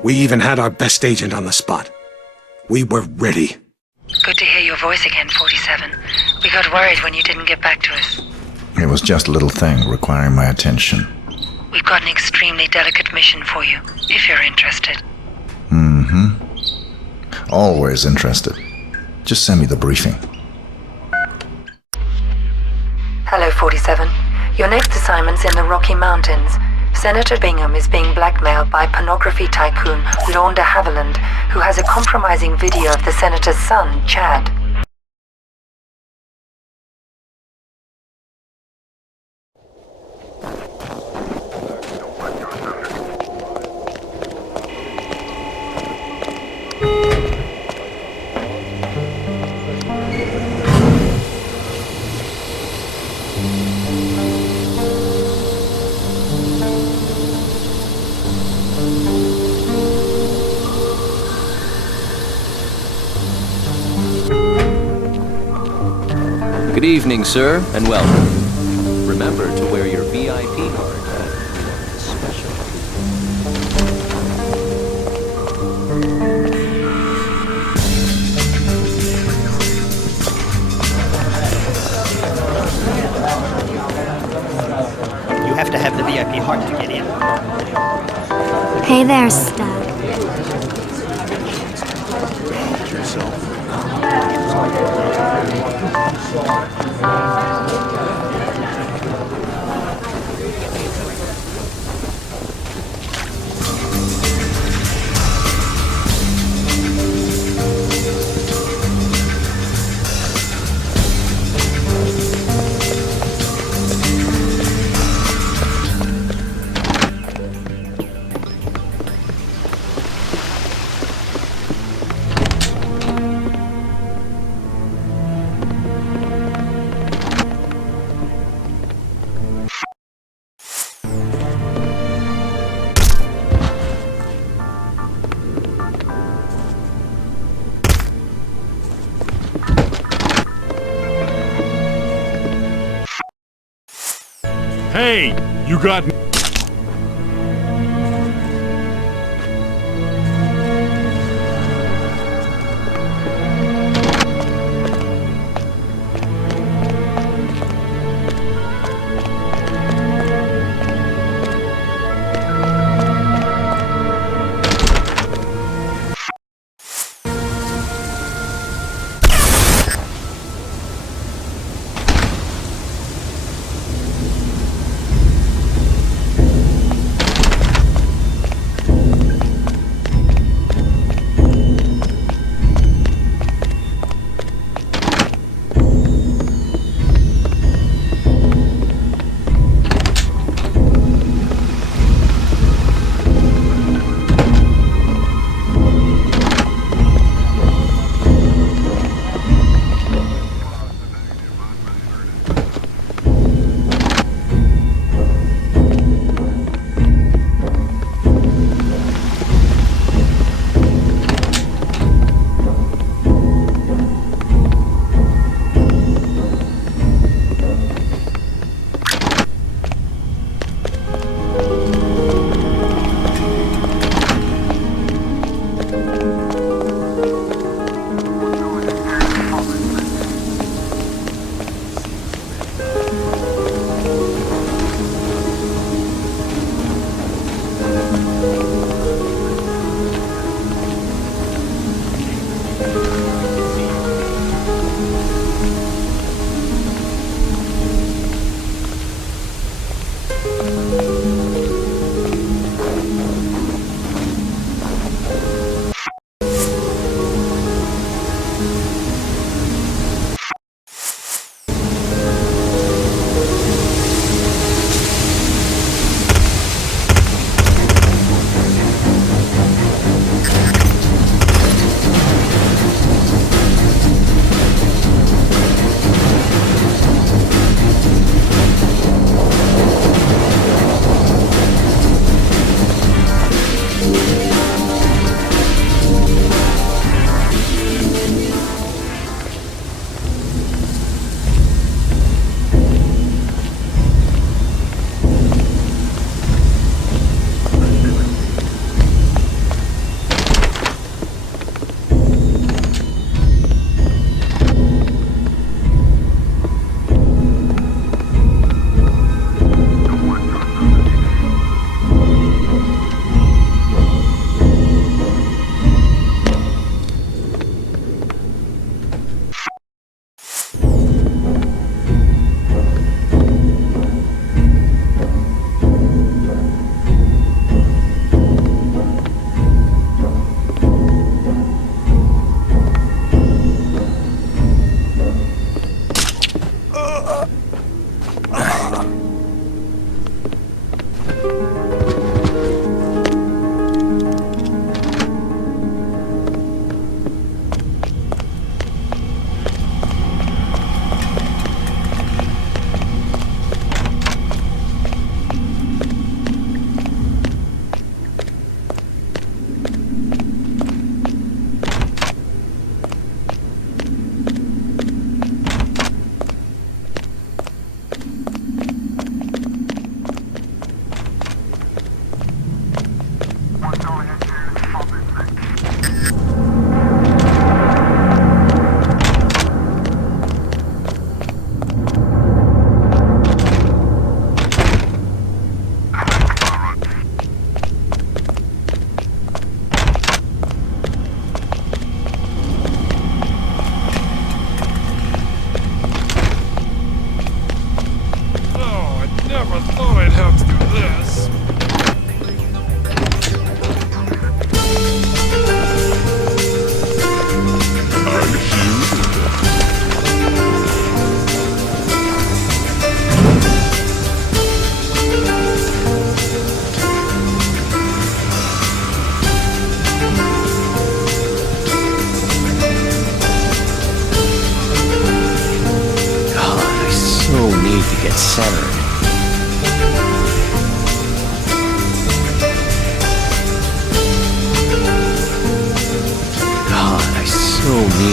We even had our best agent on the spot. We were ready. Good to hear your voice again, 47. We got worried when you didn't get back to us. It was just a little thing requiring my attention. We've got an extremely delicate mission for you, if you're interested. Mm-hmm. Always interested. Just send me the briefing. Hello, 47. Your next assignment's in the Rocky Mountains. Senator Bingham is being blackmailed by pornography tycoon Lorne de Havilland, who has a compromising video of the senator's son, Chad. Good evening, sir, and welcome. Remember to wear your VIP card. You have to have the VIP card to get in. Hey there, stud. Hey, you got...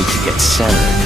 need to get centered.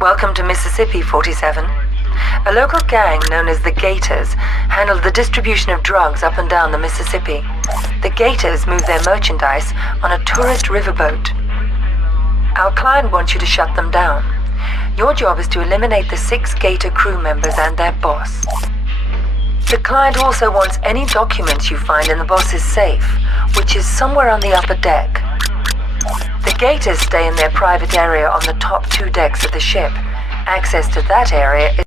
Welcome to Mississippi, 47. A local gang known as the Gators handled the distribution of drugs up and down the Mississippi. The Gators move their merchandise on a tourist riverboat. Our client wants you to shut them down. Your job is to eliminate the 6 Gator crew members and their boss. The client also wants any documents you find in the boss's safe, which is somewhere on the upper deck. The Gators stay in their private area on the top 2 decks of the ship. Access to that area is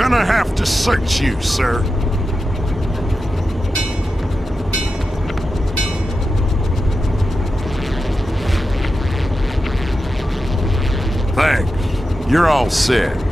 Gonna have to search you, sir. Thanks. You're all set.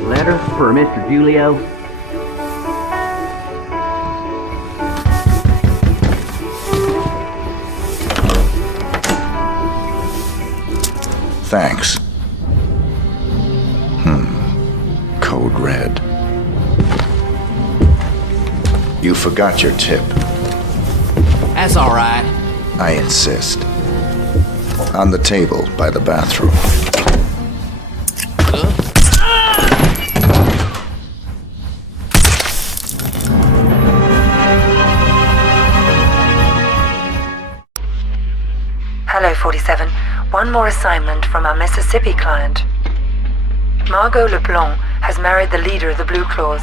Letter for Mr. Julio. Thanks. Code red. You forgot your tip. That's all right. I insist. On the table by the bathroom. Hello, 47. One more assignment from our Mississippi client. Margot LeBlanc has married the leader of the Blue Claws.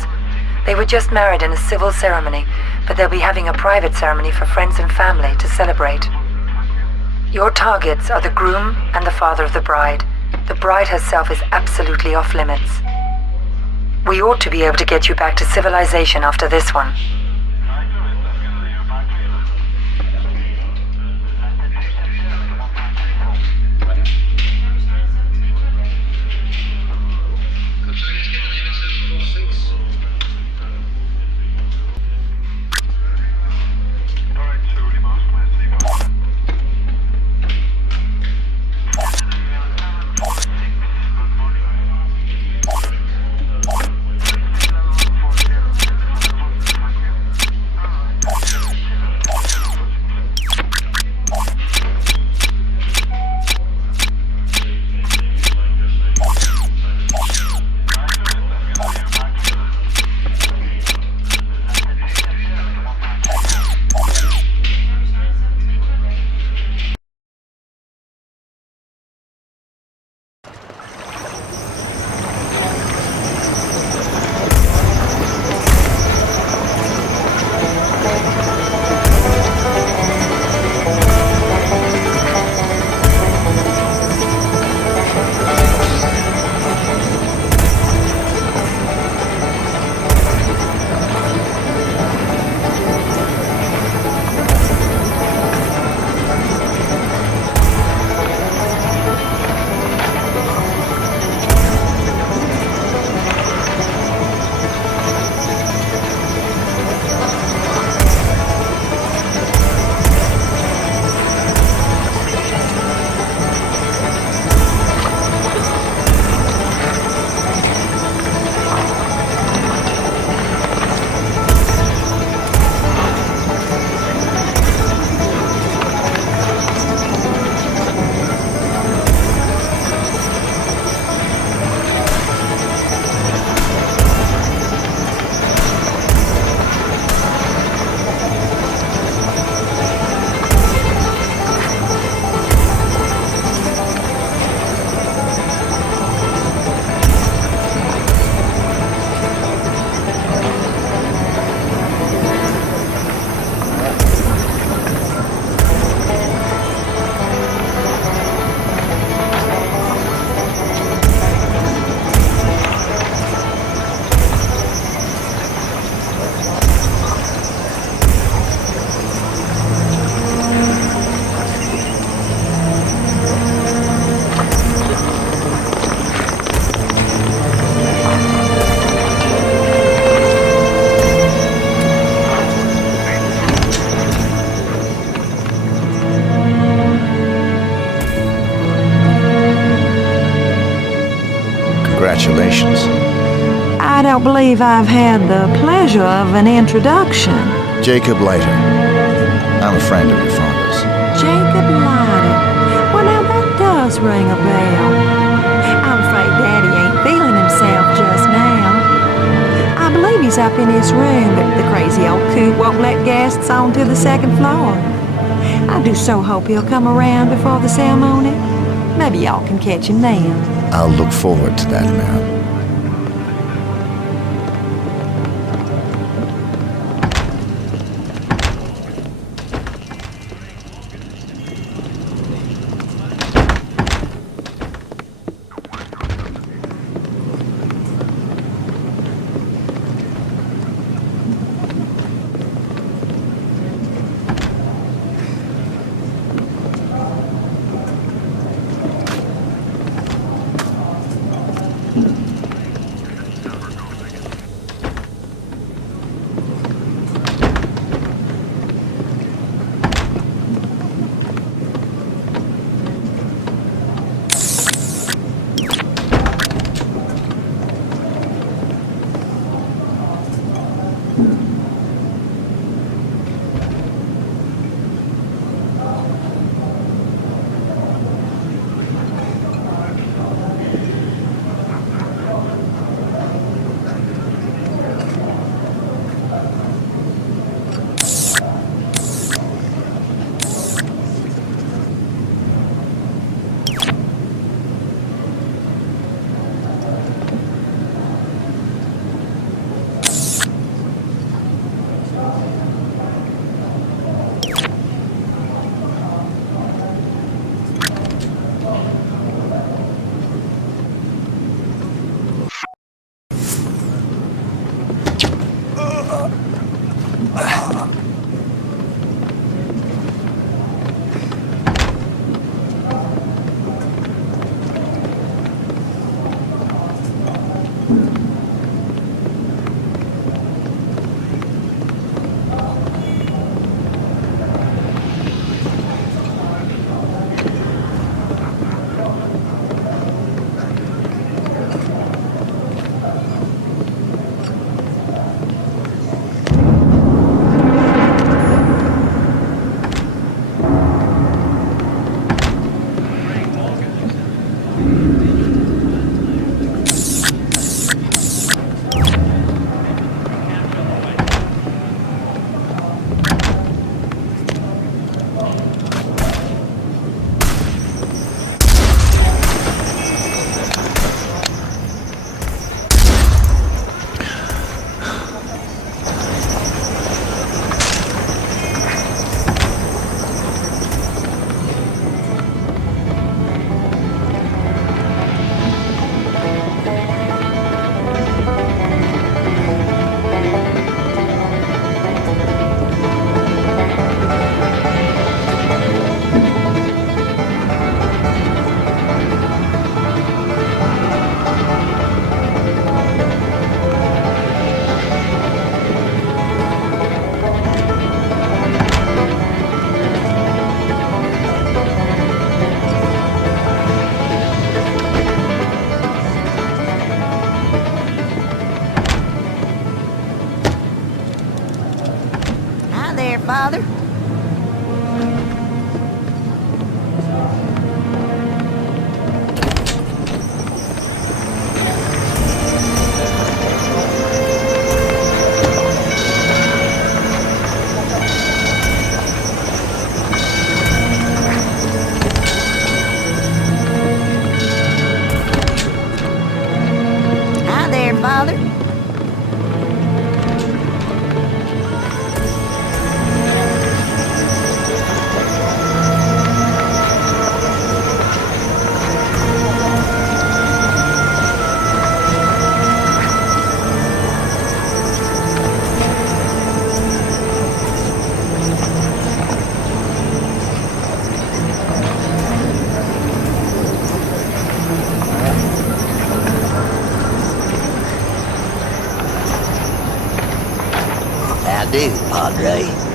They were just married in a civil ceremony, but they'll be having a private ceremony for friends and family to celebrate. Your targets are the groom and the father of the bride. The bride herself is absolutely off limits. We ought to be able to get you back to civilization after this one. Congratulations. I don't believe I've had the pleasure of an introduction. Jacob Leiter. I'm a friend of your father's. Jacob Leiter. Well, now that does ring a bell. I'm afraid Daddy ain't feeling himself just now. I believe he's up in his room, but the crazy old coot won't let guests onto the second floor. I do so hope he'll come around before the ceremony. Maybe y'all can catch him then. I'll look forward to that, ma'am. do, Padre.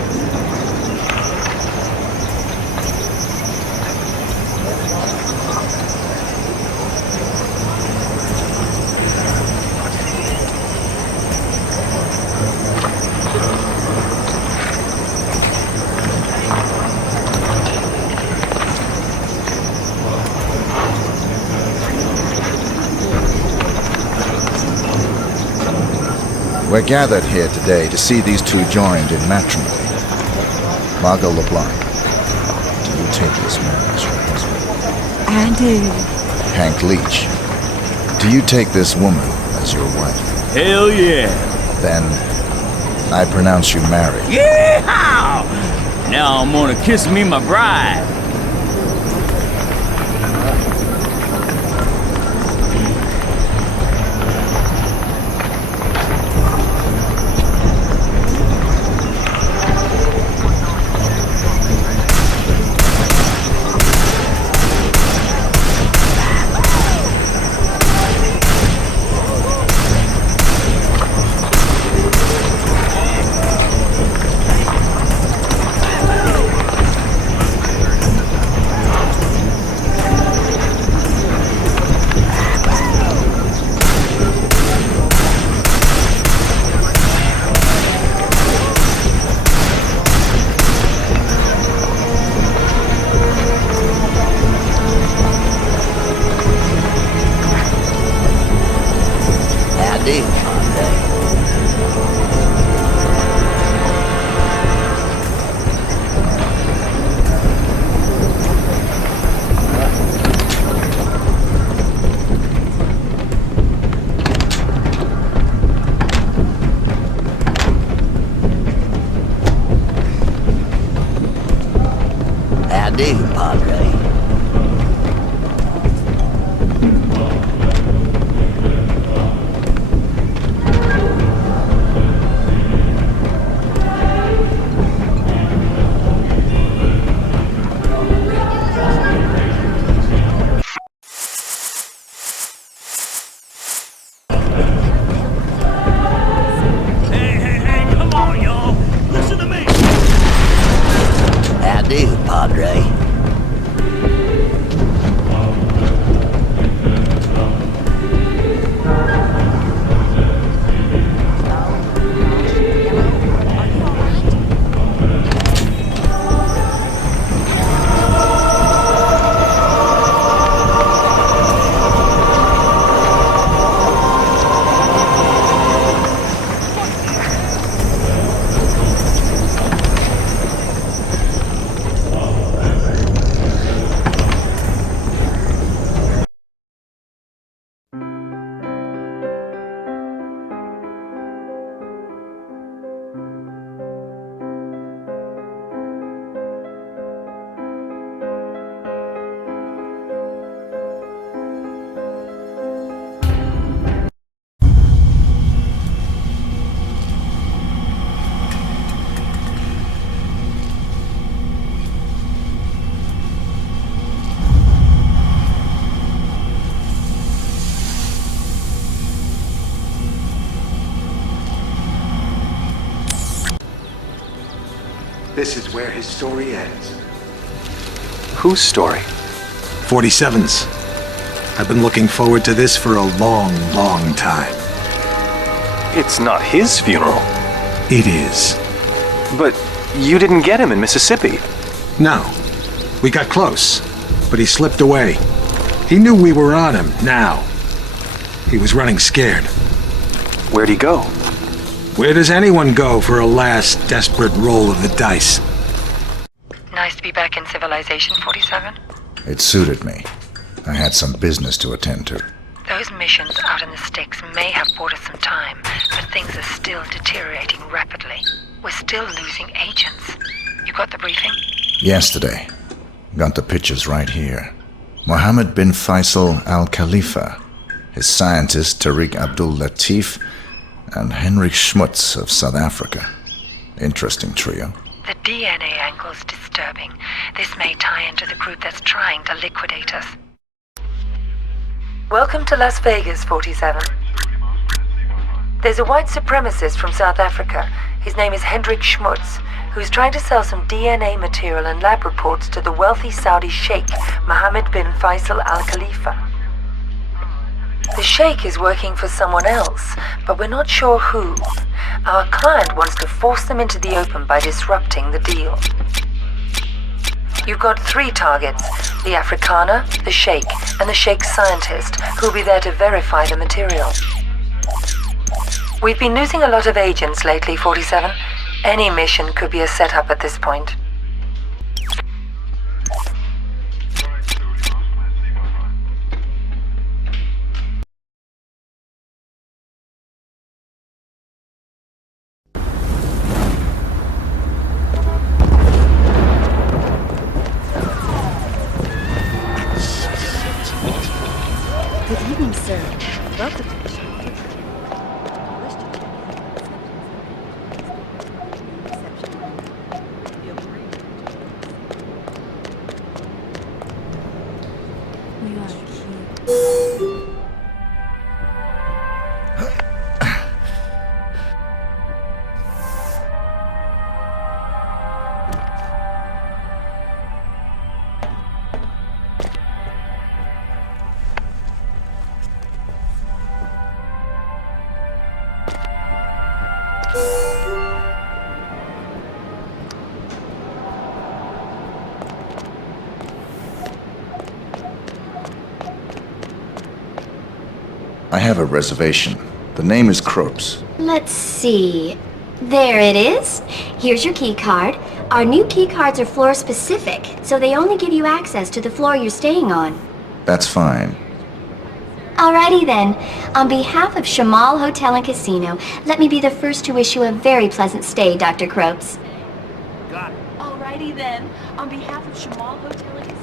We're gathered here today to see these two joined in matrimony. Margot LeBlanc, do you take this man as your husband? I do. Hank Leach, do you take this woman as your wife? Hell yeah. Then, I pronounce you married. Yeehaw! Now I'm gonna kiss me my bride. This is where his story ends. Whose story? 47's. I've been looking forward to this for a long, long time. It's not his funeral. It is. But you didn't get him in Mississippi. No. We got close, but he slipped away. He knew we were on him, now. He was running scared. Where'd he go? Where does anyone go for a last desperate roll of the dice? Nice to be back in civilization, 47. It suited me. I had some business to attend to. Those missions out in the sticks may have bought us some time, but things are still deteriorating rapidly. We're still losing agents. You got the briefing? Yesterday. Got the pictures right here. Mohammed bin Faisal Al Khalifa, his scientist Tariq Abdul Latif, and Henrik Schmutz of South Africa. Interesting trio. The DNA angle's disturbing. This may tie into the group that's trying to liquidate us. Welcome to Las Vegas, 47. There's a white supremacist from South Africa. His name is Hendrik Schmutz, who's trying to sell some DNA material and lab reports to the wealthy Saudi sheikh Mohammed bin Faisal Al Khalifa. The sheikh is working for someone else, but we're not sure who. Our client wants to force them into the open by disrupting the deal. You've got 3 targets, the Afrikaner, the sheikh, and the sheikh's scientist, who'll be there to verify the material. We've been losing a lot of agents lately, 47. Any mission could be a setup at this point. Good evening, sir. Welcome. I have a reservation. The name is Kropes. Let's see. There it is. Here's your key card. Our new key cards are floor specific, so they only give you access to the floor you're staying on. That's fine. Alrighty then. On behalf of Shamal Hotel and Casino, let me be the first to wish you a very pleasant stay, Dr. Kropes. Got it. Alrighty then. On behalf of Shamal Hotel and Casino,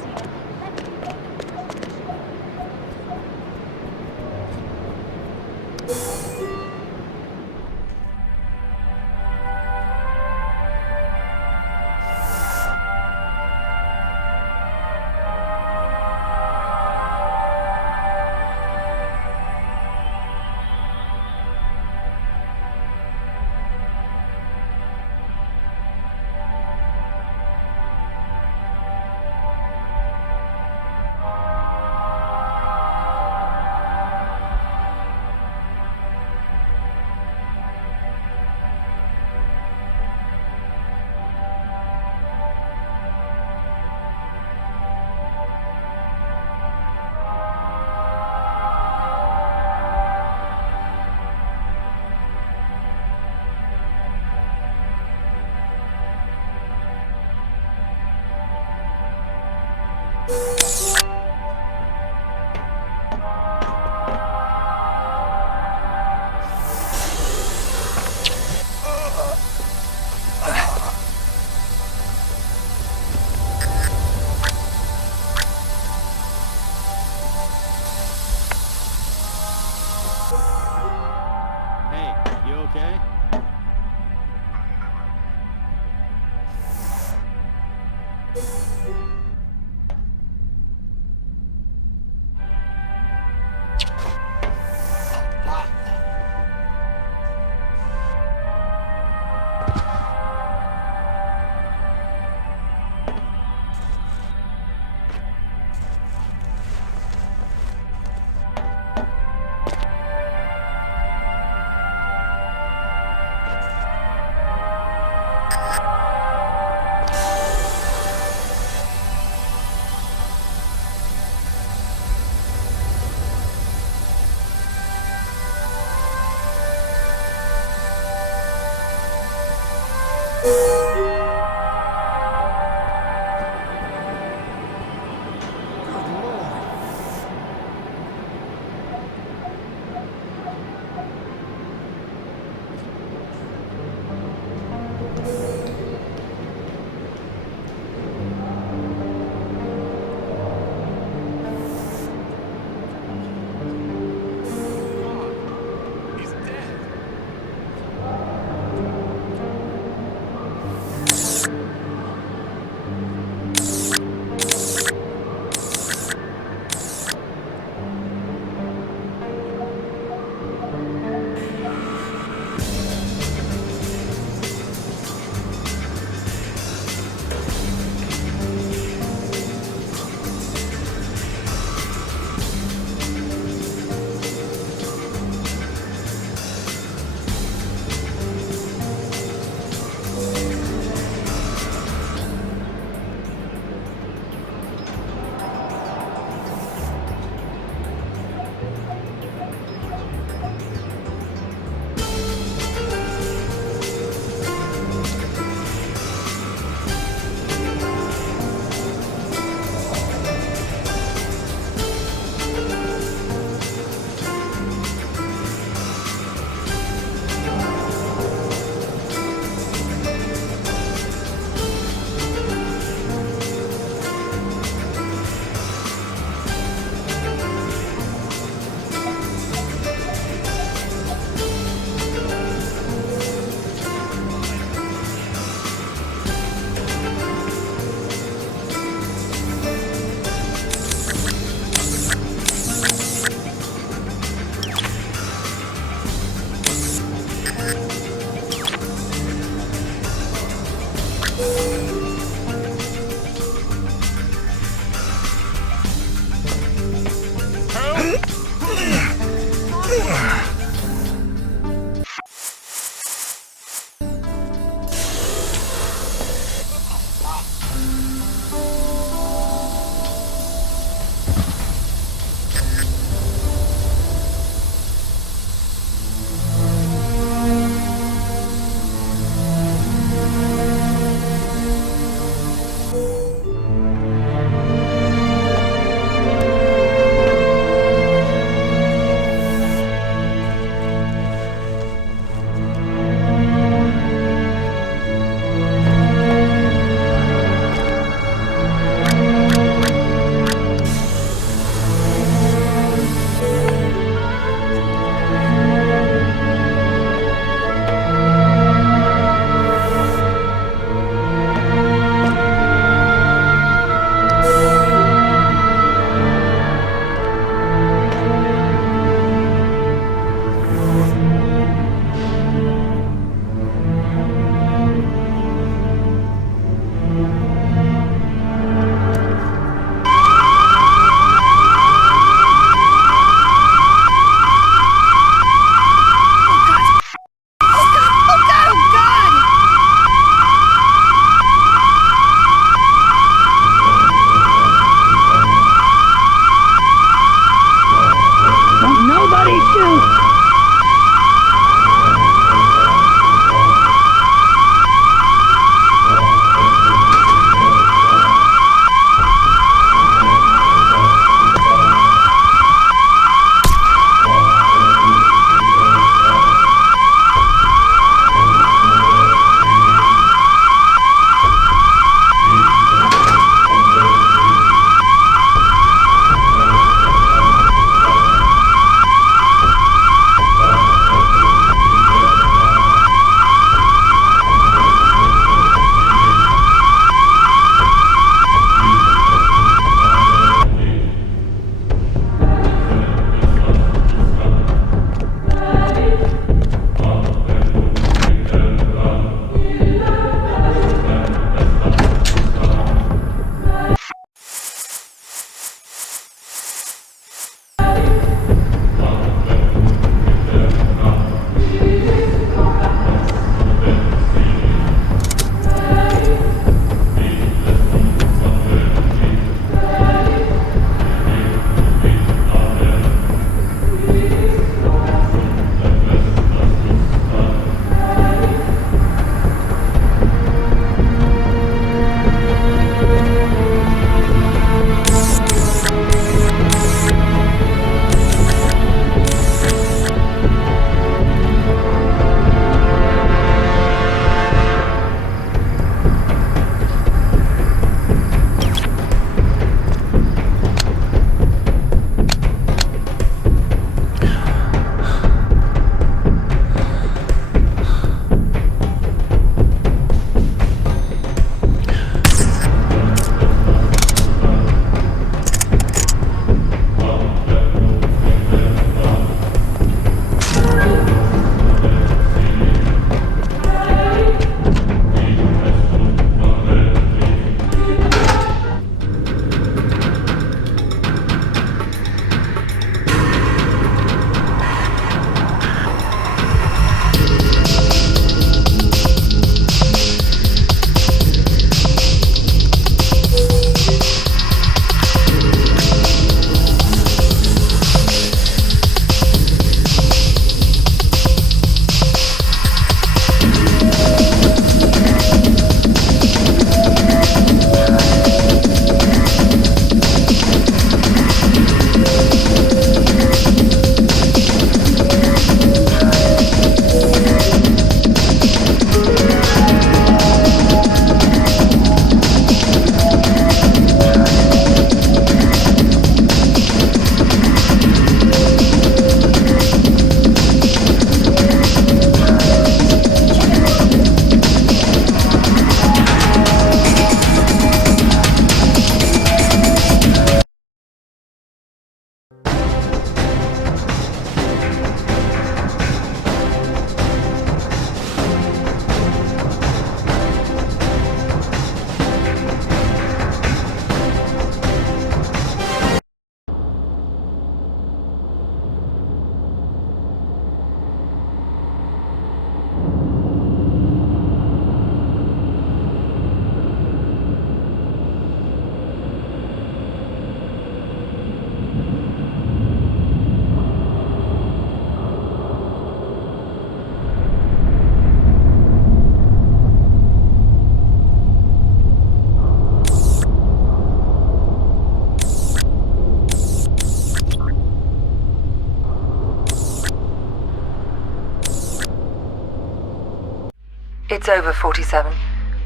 It's over, 47.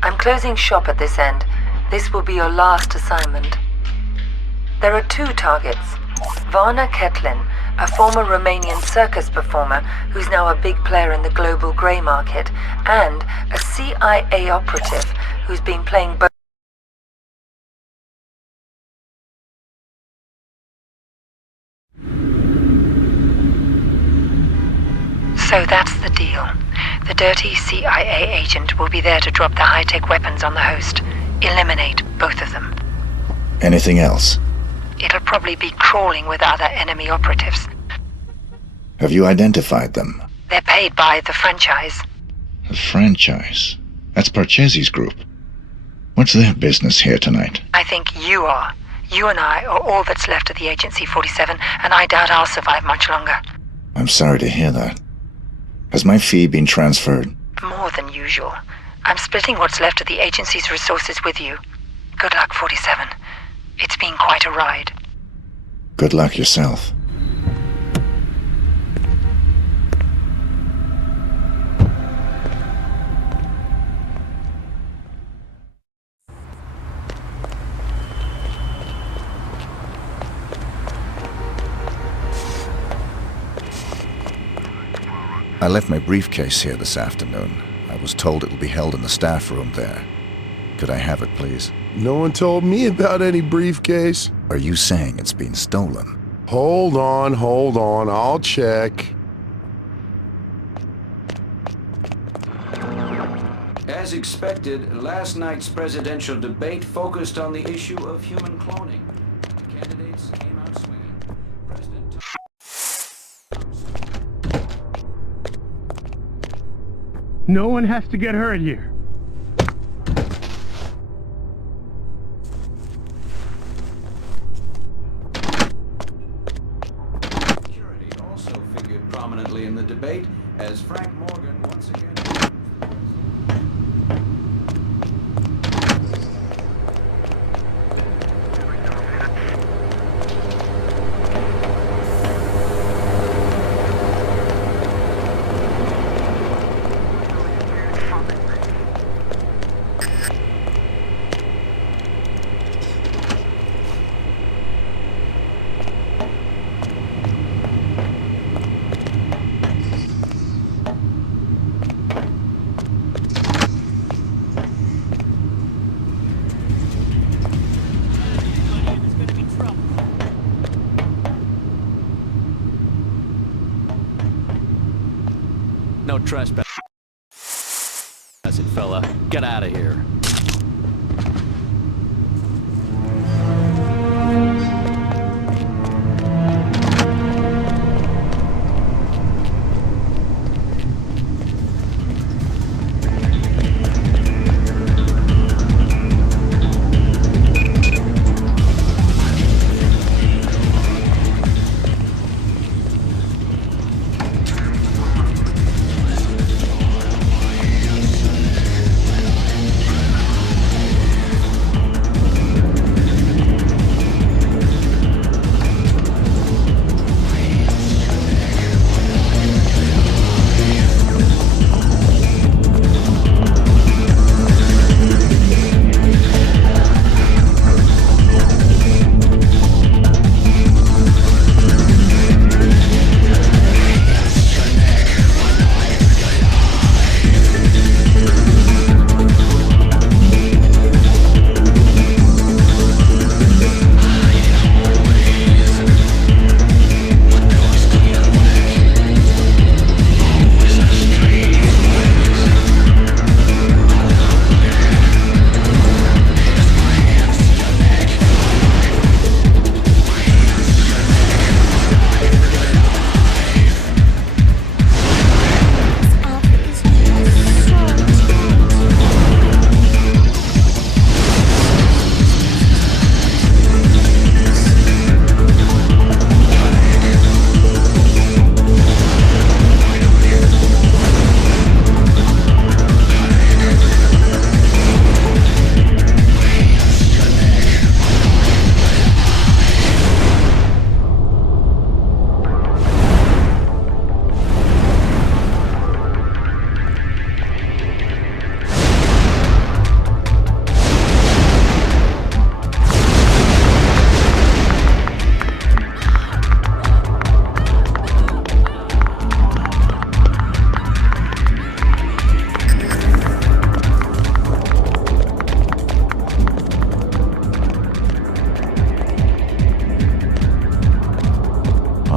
I'm closing shop at this end. This will be your last assignment. There are 2 targets. Varna Ketlin, a former Romanian circus performer who's now a big player in the global grey market, and a CIA operative who's been playing both. So that's the deal. The dirty CIA agent will be there to drop the high-tech weapons on the host. Eliminate both of them. Anything else? It'll probably be crawling with other enemy operatives. Have you identified them? They're paid by the franchise. The franchise? That's Parcheesi's group. What's their business here tonight? I think you are. You and I are all that's left of the Agency 47, and I doubt I'll survive much longer. I'm sorry to hear that. Has my fee been transferred? More than usual. I'm splitting what's left of the agency's resources with you. Good luck, 47. It's been quite a ride. Good luck yourself. I left my briefcase here this afternoon. I was told it will be held in the staff room there. Could I have it, please? No one told me about any briefcase. Are you saying it's been stolen? Hold on, I'll check. As expected, last night's presidential debate focused on the issue of human cloning. The candidates came out swinging. President No one has to get hurt here. Security also figured prominently in the debate as Frank Morgan once again. No trespass. That's it, fella. Get out of here.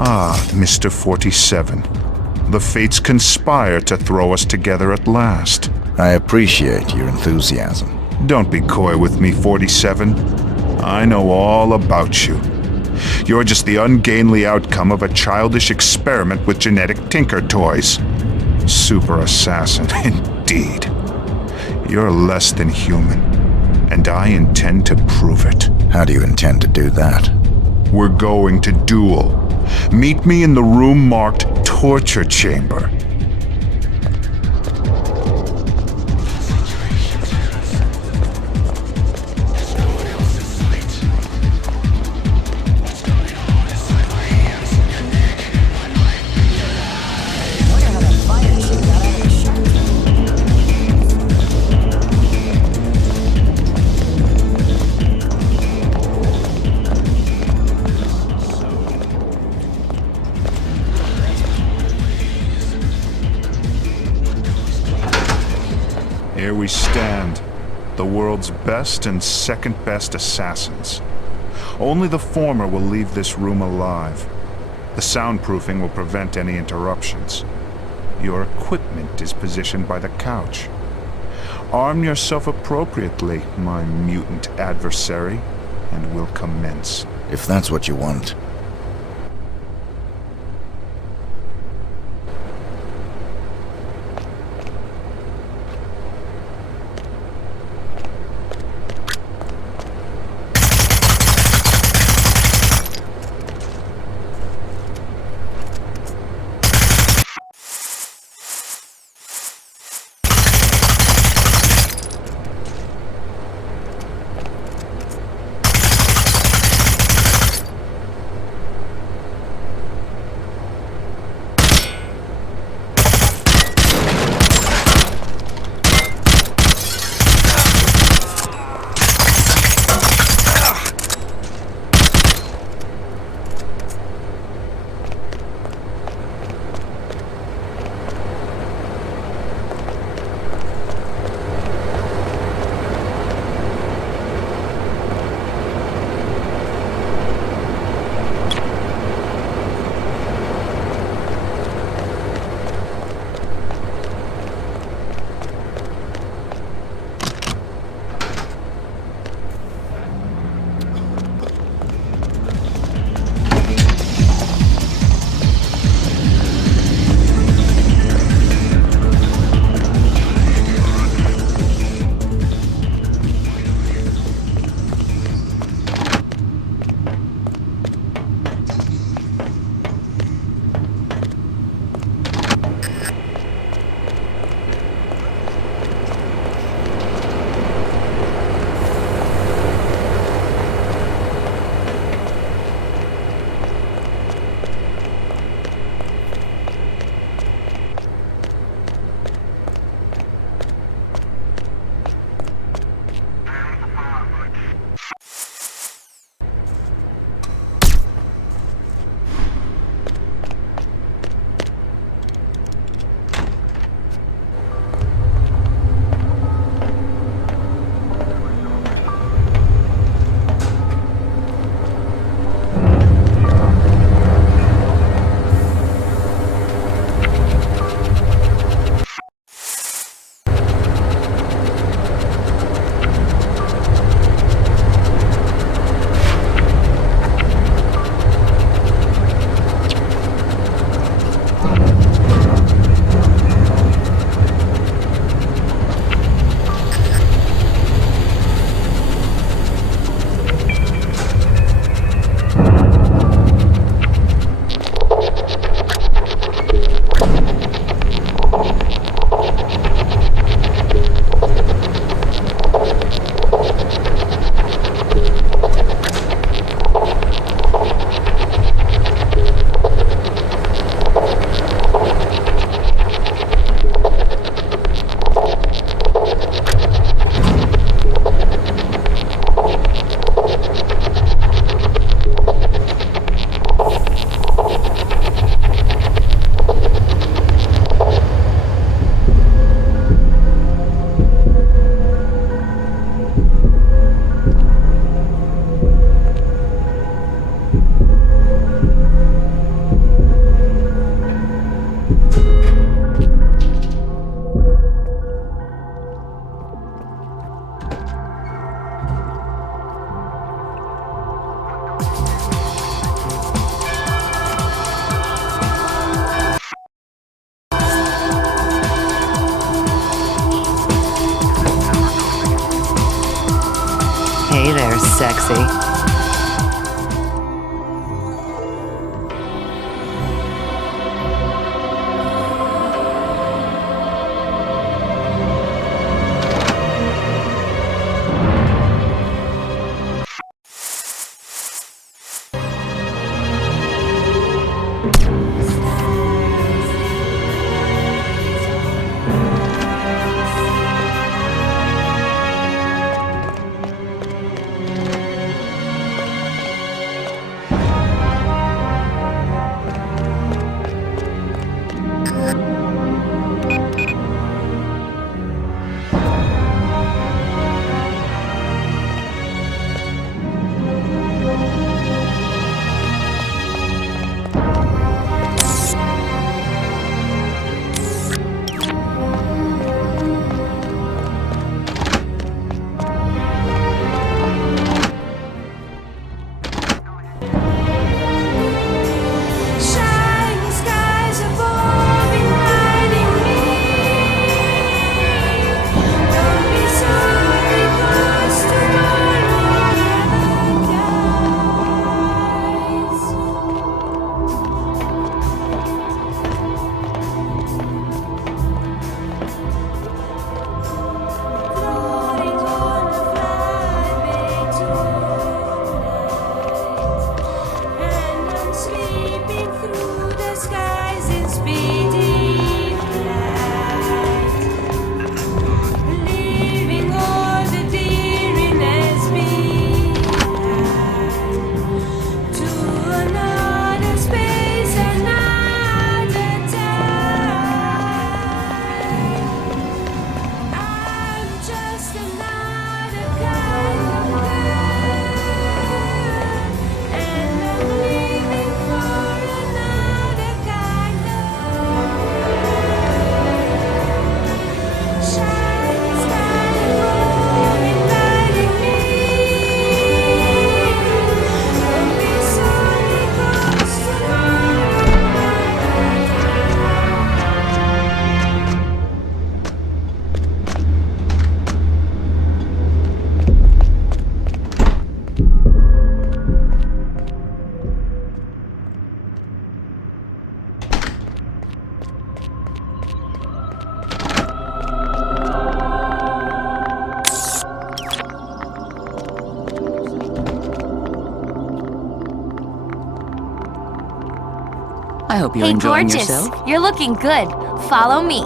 Ah, Mr. 47. The fates conspire to throw us together at last. I appreciate your enthusiasm. Don't be coy with me, 47. I know all about you. You're just the ungainly outcome of a childish experiment with genetic tinker toys. Super assassin, indeed. You're less than human, and I intend to prove it. How do you intend to do that? We're going to duel. Meet me in the room marked Torture Chamber. Here we stand, the world's best and second best assassins. Only the former will leave this room alive. The soundproofing will prevent any interruptions. Your equipment is positioned by the couch. Arm yourself appropriately, my mutant adversary, and we'll commence. If that's what you want. sexy. I hope you're enjoying yourself. Hey, gorgeous. You're looking good. Follow me.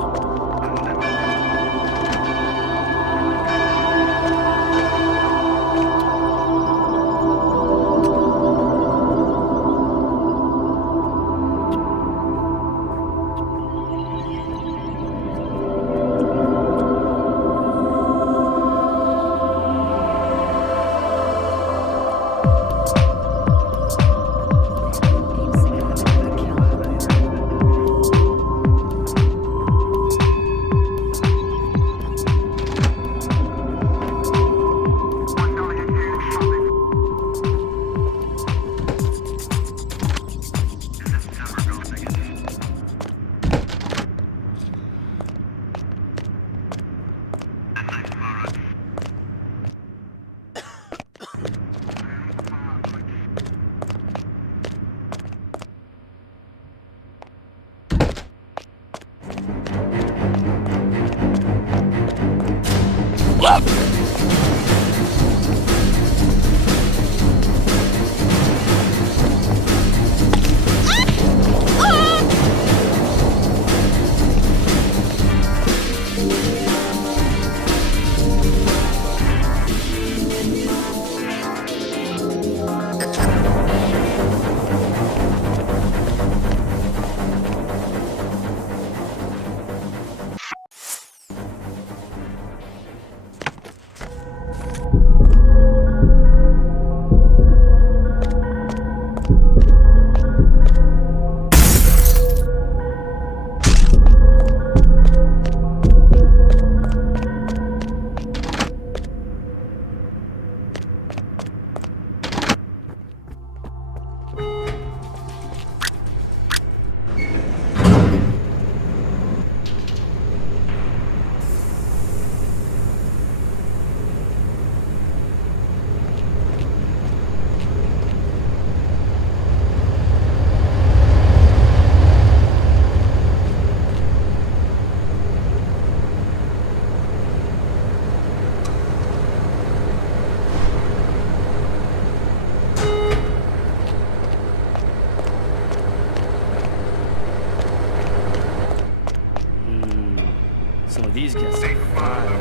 these guys are fine.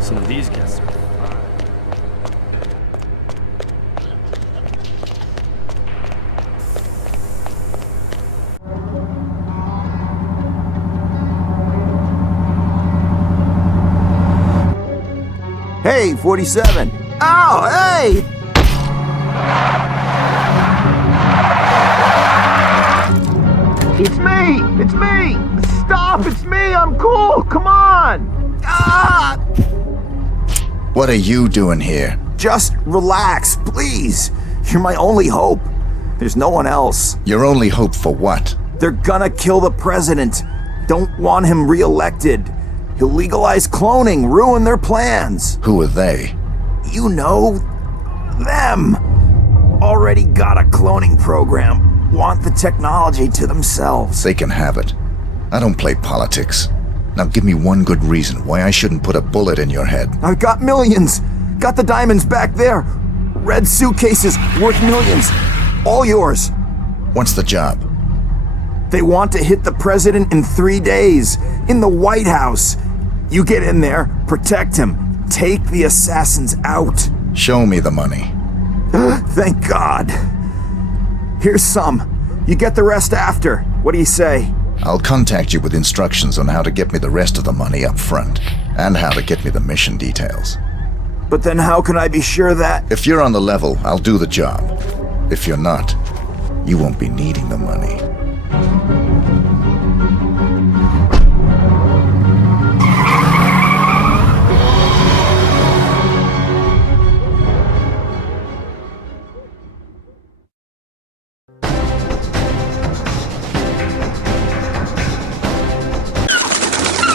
Some of these guys are fine. Hey, 47. Oh, hey! It's me! It's me! Stop! It's me! I'm cool! Come on! Ah! What are you doing here? Just relax, please. You're my only hope. There's no one else. Your only hope for what? They're gonna kill the president. Don't want him re-elected. He'll legalize cloning, ruin their plans. Who are they? You know, them. Already got a cloning program. Want the technology to themselves. They can have it. I don't play politics. Now give me one good reason why I shouldn't put a bullet in your head. I've got millions. Got the diamonds back there. Red suitcases worth millions. All yours. What's the job? They want to hit the president in 3 days. In the White House. You get in there, protect him. Take the assassins out. Show me the money. Thank God. Here's some. You get the rest after. What do you say? I'll contact you with instructions on how to get me the rest of the money up front, and how to get me the mission details. But then how can I be sure that... If you're on the level, I'll do the job. If you're not, you won't be needing the money.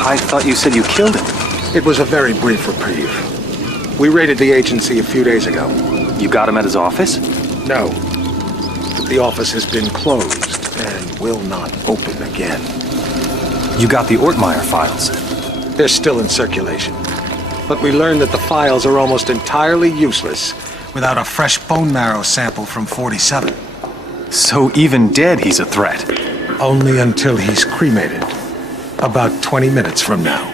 I thought you said you killed him. It was a very brief reprieve. We raided the agency a few days ago. You got him at his office? No. But the office has been closed and will not open again. You got the Ortmeyer files? They're still in circulation. But we learned that the files are almost entirely useless without a fresh bone marrow sample from 47. So even dead, he's a threat? Only until he's cremated. About 20 minutes from now.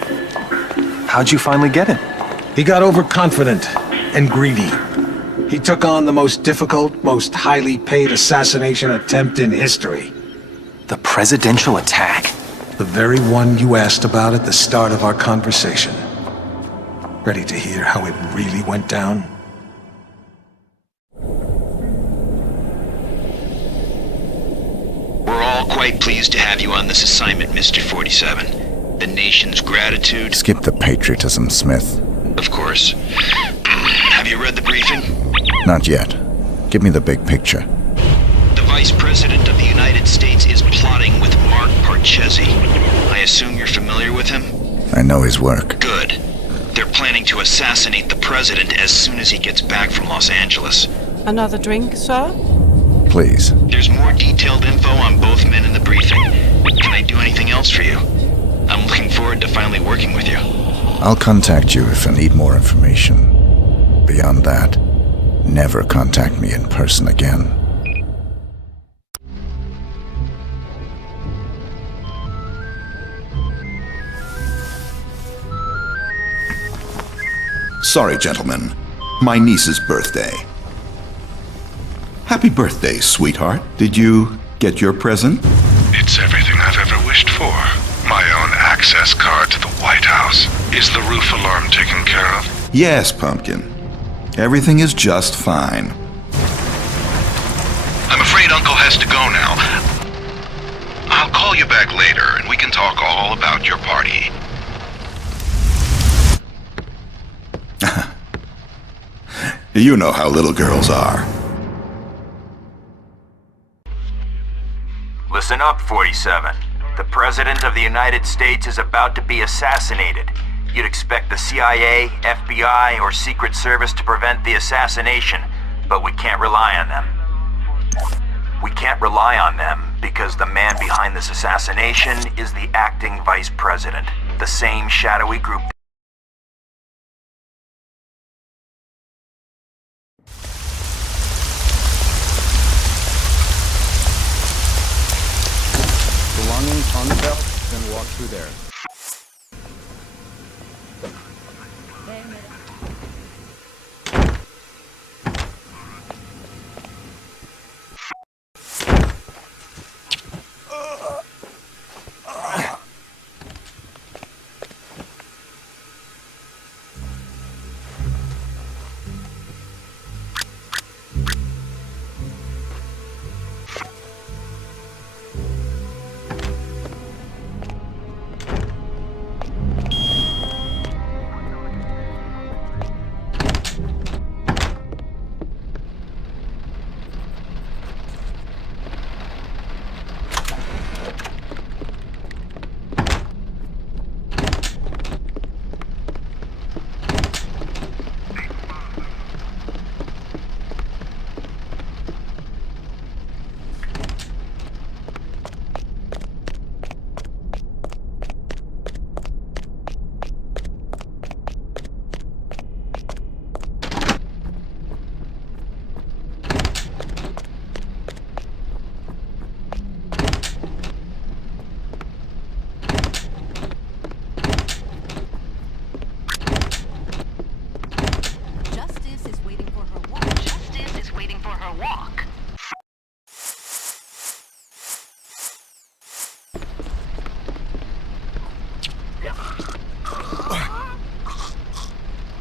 How'd you finally get him? He got overconfident and greedy. He took on the most difficult, most highly paid assassination attempt in history. The presidential attack? The very one you asked about at the start of our conversation. Ready to hear how it really went down? We're all quite pleased to have you on this assignment, Mr. 47. The nation's gratitude... Skip the patriotism, Smith. Of course. Have you read the briefing? Not yet. Give me the big picture. The Vice President of the United States is plotting with Mark Parchesi. I assume you're familiar with him? I know his work. Good. They're planning to assassinate the president as soon as he gets back from Los Angeles. Another drink, sir? Please. There's more detailed info on both men in the briefing. Can I do anything else for you? I'm looking forward to finally working with you. I'll contact you if I need more information. Beyond that, never contact me in person again. Sorry, gentlemen. My niece's birthday. Happy birthday, sweetheart. Did you get your present? It's everything I've ever wished for. My own access card to the White House. Is the roof alarm taken care of? Yes, Pumpkin. Everything is just fine. I'm afraid Uncle has to go now. I'll call you back later and we can talk all about your party. You know how little girls are. Listen up, 47. The President of the United States is about to be assassinated. You'd expect the CIA, FBI, or Secret Service to prevent the assassination, but we can't rely on them. We can't rely on them Because the man behind this assassination is the acting vice president. The same shadowy group. Belongings on the belt, then walk through there.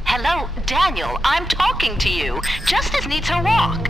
Hello, Daniel, I'm talking to you. Justice needs her walk.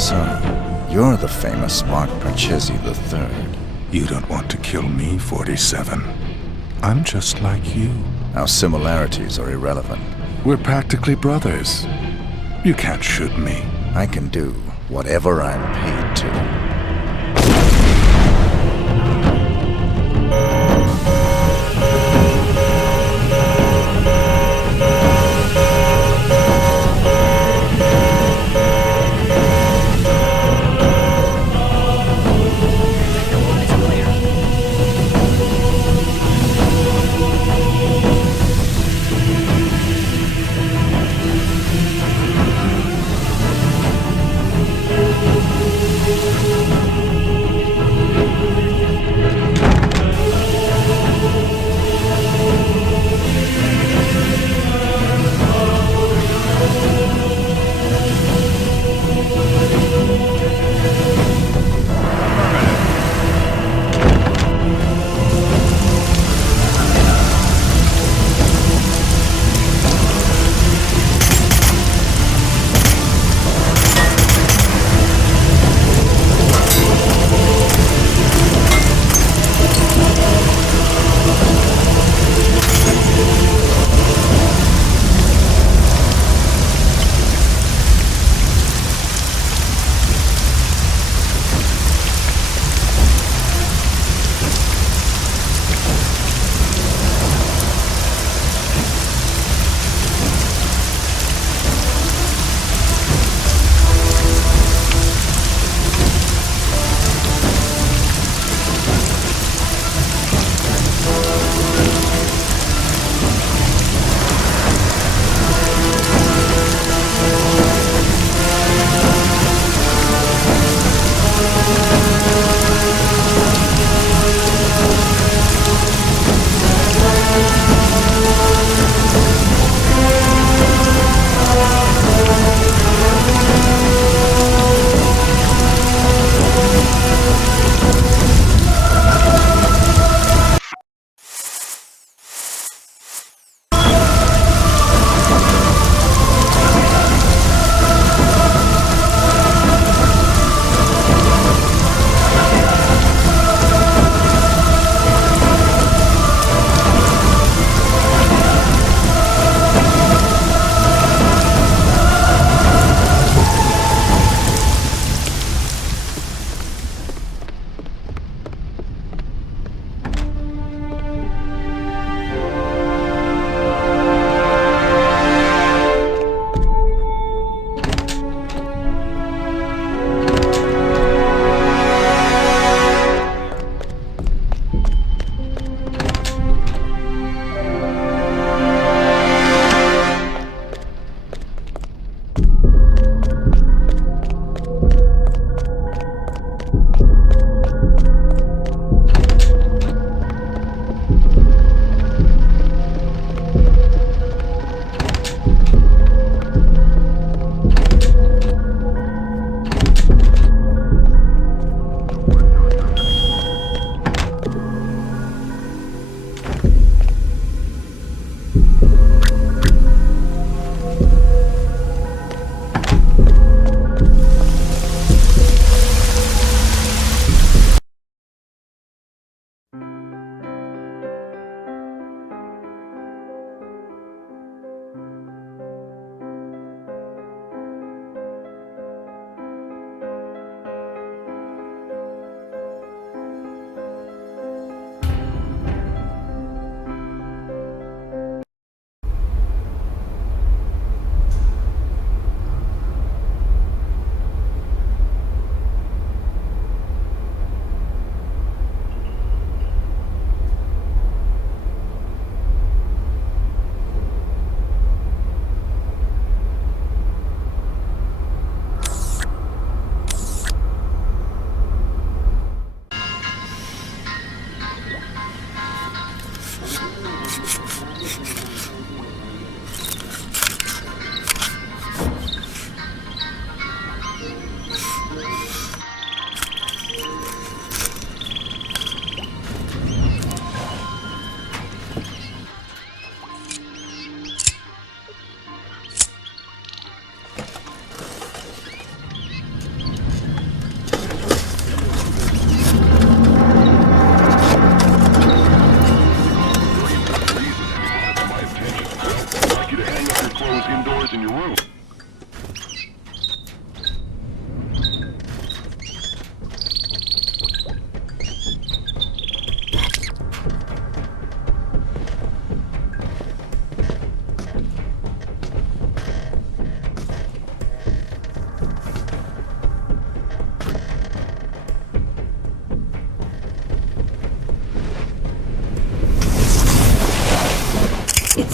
So, you're the famous Mark Parchesi III. You don't want to kill me, 47. I'm just like you. Our similarities are irrelevant. We're practically brothers. You can't shoot me. I can do whatever I'm paid to.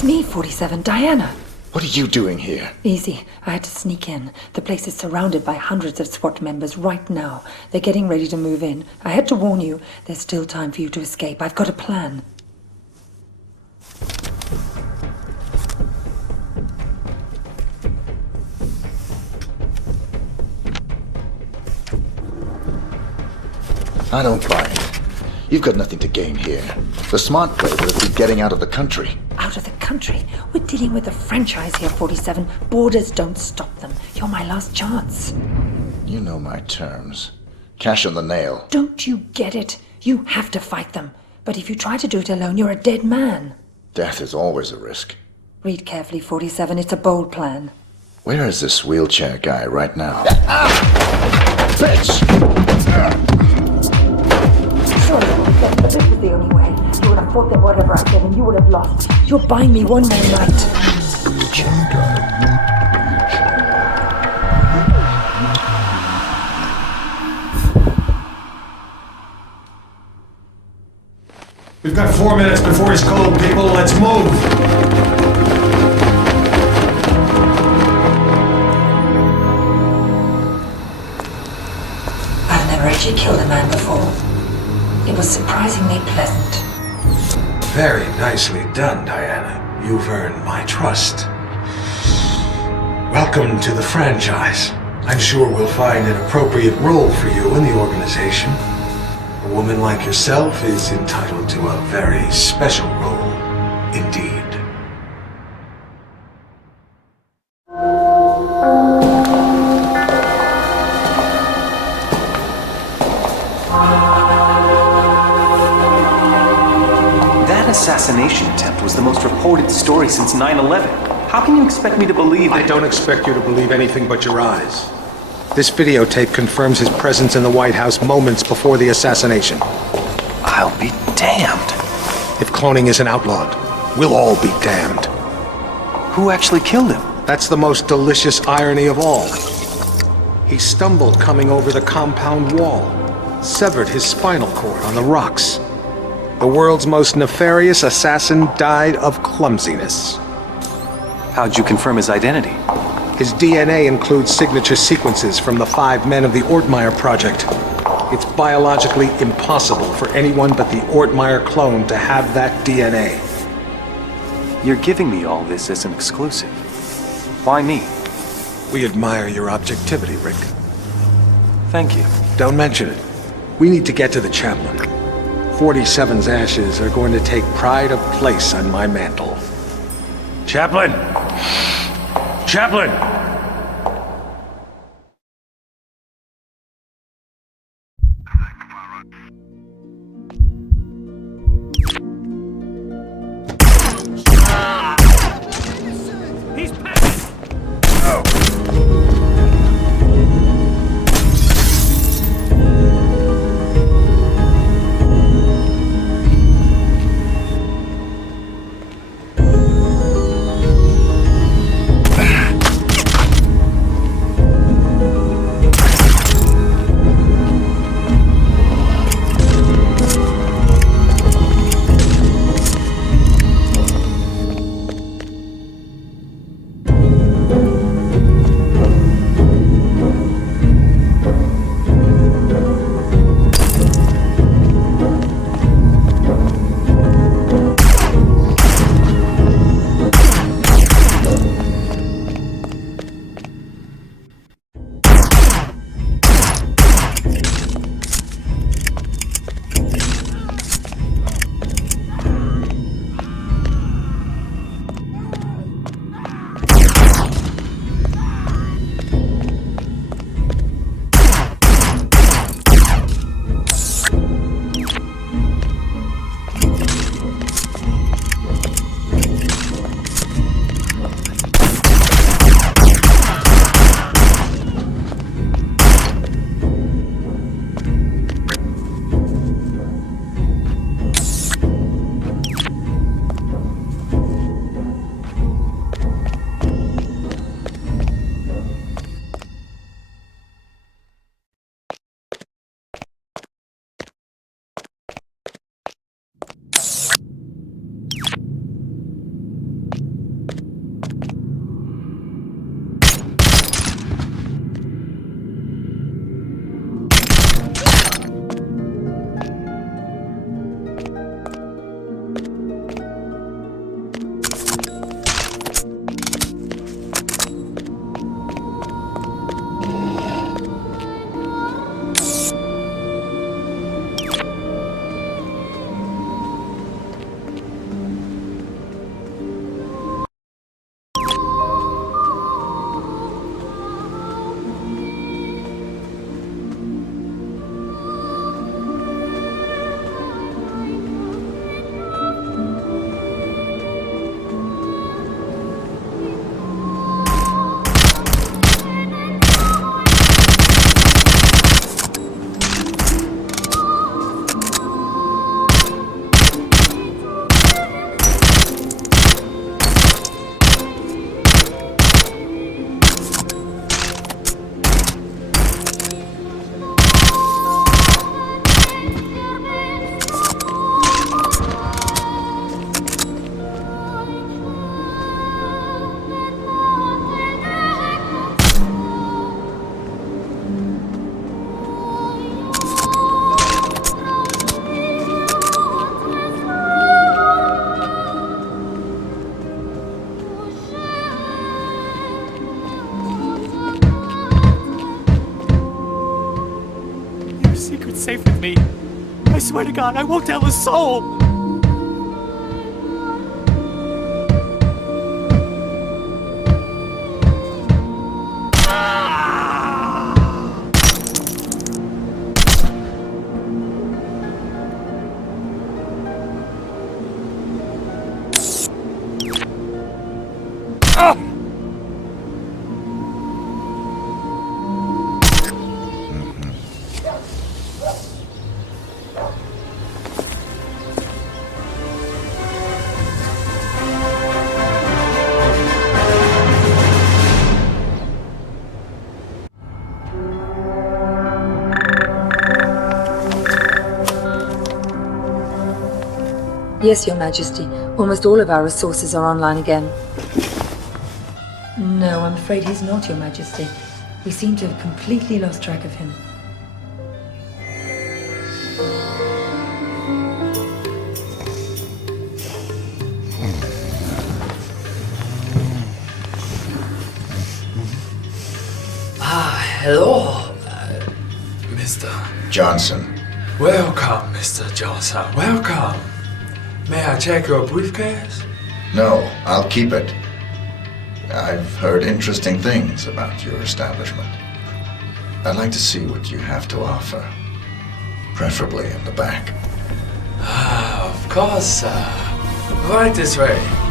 me, 47, Diana. What are you doing here? Easy. I had to sneak in. The place is surrounded by hundreds of SWAT members right now. They're getting ready to move in. I had to warn you, there's still time for you to escape. I've got a plan. I don't buy it. You've got nothing to gain here. The smart play would have been getting out of the country. Out of the country? We're dealing with a franchise here, 47. Borders don't stop them. You're my last chance. You know my terms. Cash on the nail. Don't you get it? You have to fight them. But if you try to do it alone, you're a dead man. Death is always a risk. Read carefully, 47. It's a bold plan. Where is this wheelchair guy right now? Bitch! Sorry, 47, but this was the only way. You would have fought them whatever I said, and you would have lost. You're buying me one man right. We've got 4 minutes before he's cold, people. Let's move! I've never actually killed a man before. It was surprisingly pleasant. Very nicely done, Diana. You've earned my trust. Welcome to the franchise. I'm sure we'll find an appropriate role for you in the organization. A woman like yourself is entitled to a very special role, indeed. That assassination attempt was the most reported story since 9/11. How can you expect me to believe that— I don't expect you to believe anything but your eyes. This videotape confirms his presence in the White House moments before the assassination. I'll be damned. If cloning isn't outlawed, we'll all be damned. Who actually killed him? That's the most delicious irony of all. He stumbled coming over the compound wall, severed his spinal cord on the rocks. The world's most nefarious assassin died of clumsiness. How'd you confirm his identity? His DNA includes signature sequences from the 5 men of the Ortmeyer project. It's biologically impossible for anyone but the Ortmeyer clone to have that DNA. You're giving me all this as an exclusive. Why me? We admire your objectivity, Rick. Thank you. Don't mention it. We need to get to the chaplain. 47's ashes are going to take pride of place on my mantle. Chaplain! Chaplain! He's passing! I swear to God, I won't tell a soul. Yes, Your Majesty. Almost all of our resources are online again. No, I'm afraid he's not, Your Majesty. We seem to have completely lost track of him. Hello, Mr. Johnson. Welcome, Mr. Johnson. Welcome. May I check your briefcase? No, I'll keep it. I've heard interesting things about your establishment. I'd like to see what you have to offer. Preferably in the back. Of course, right this way.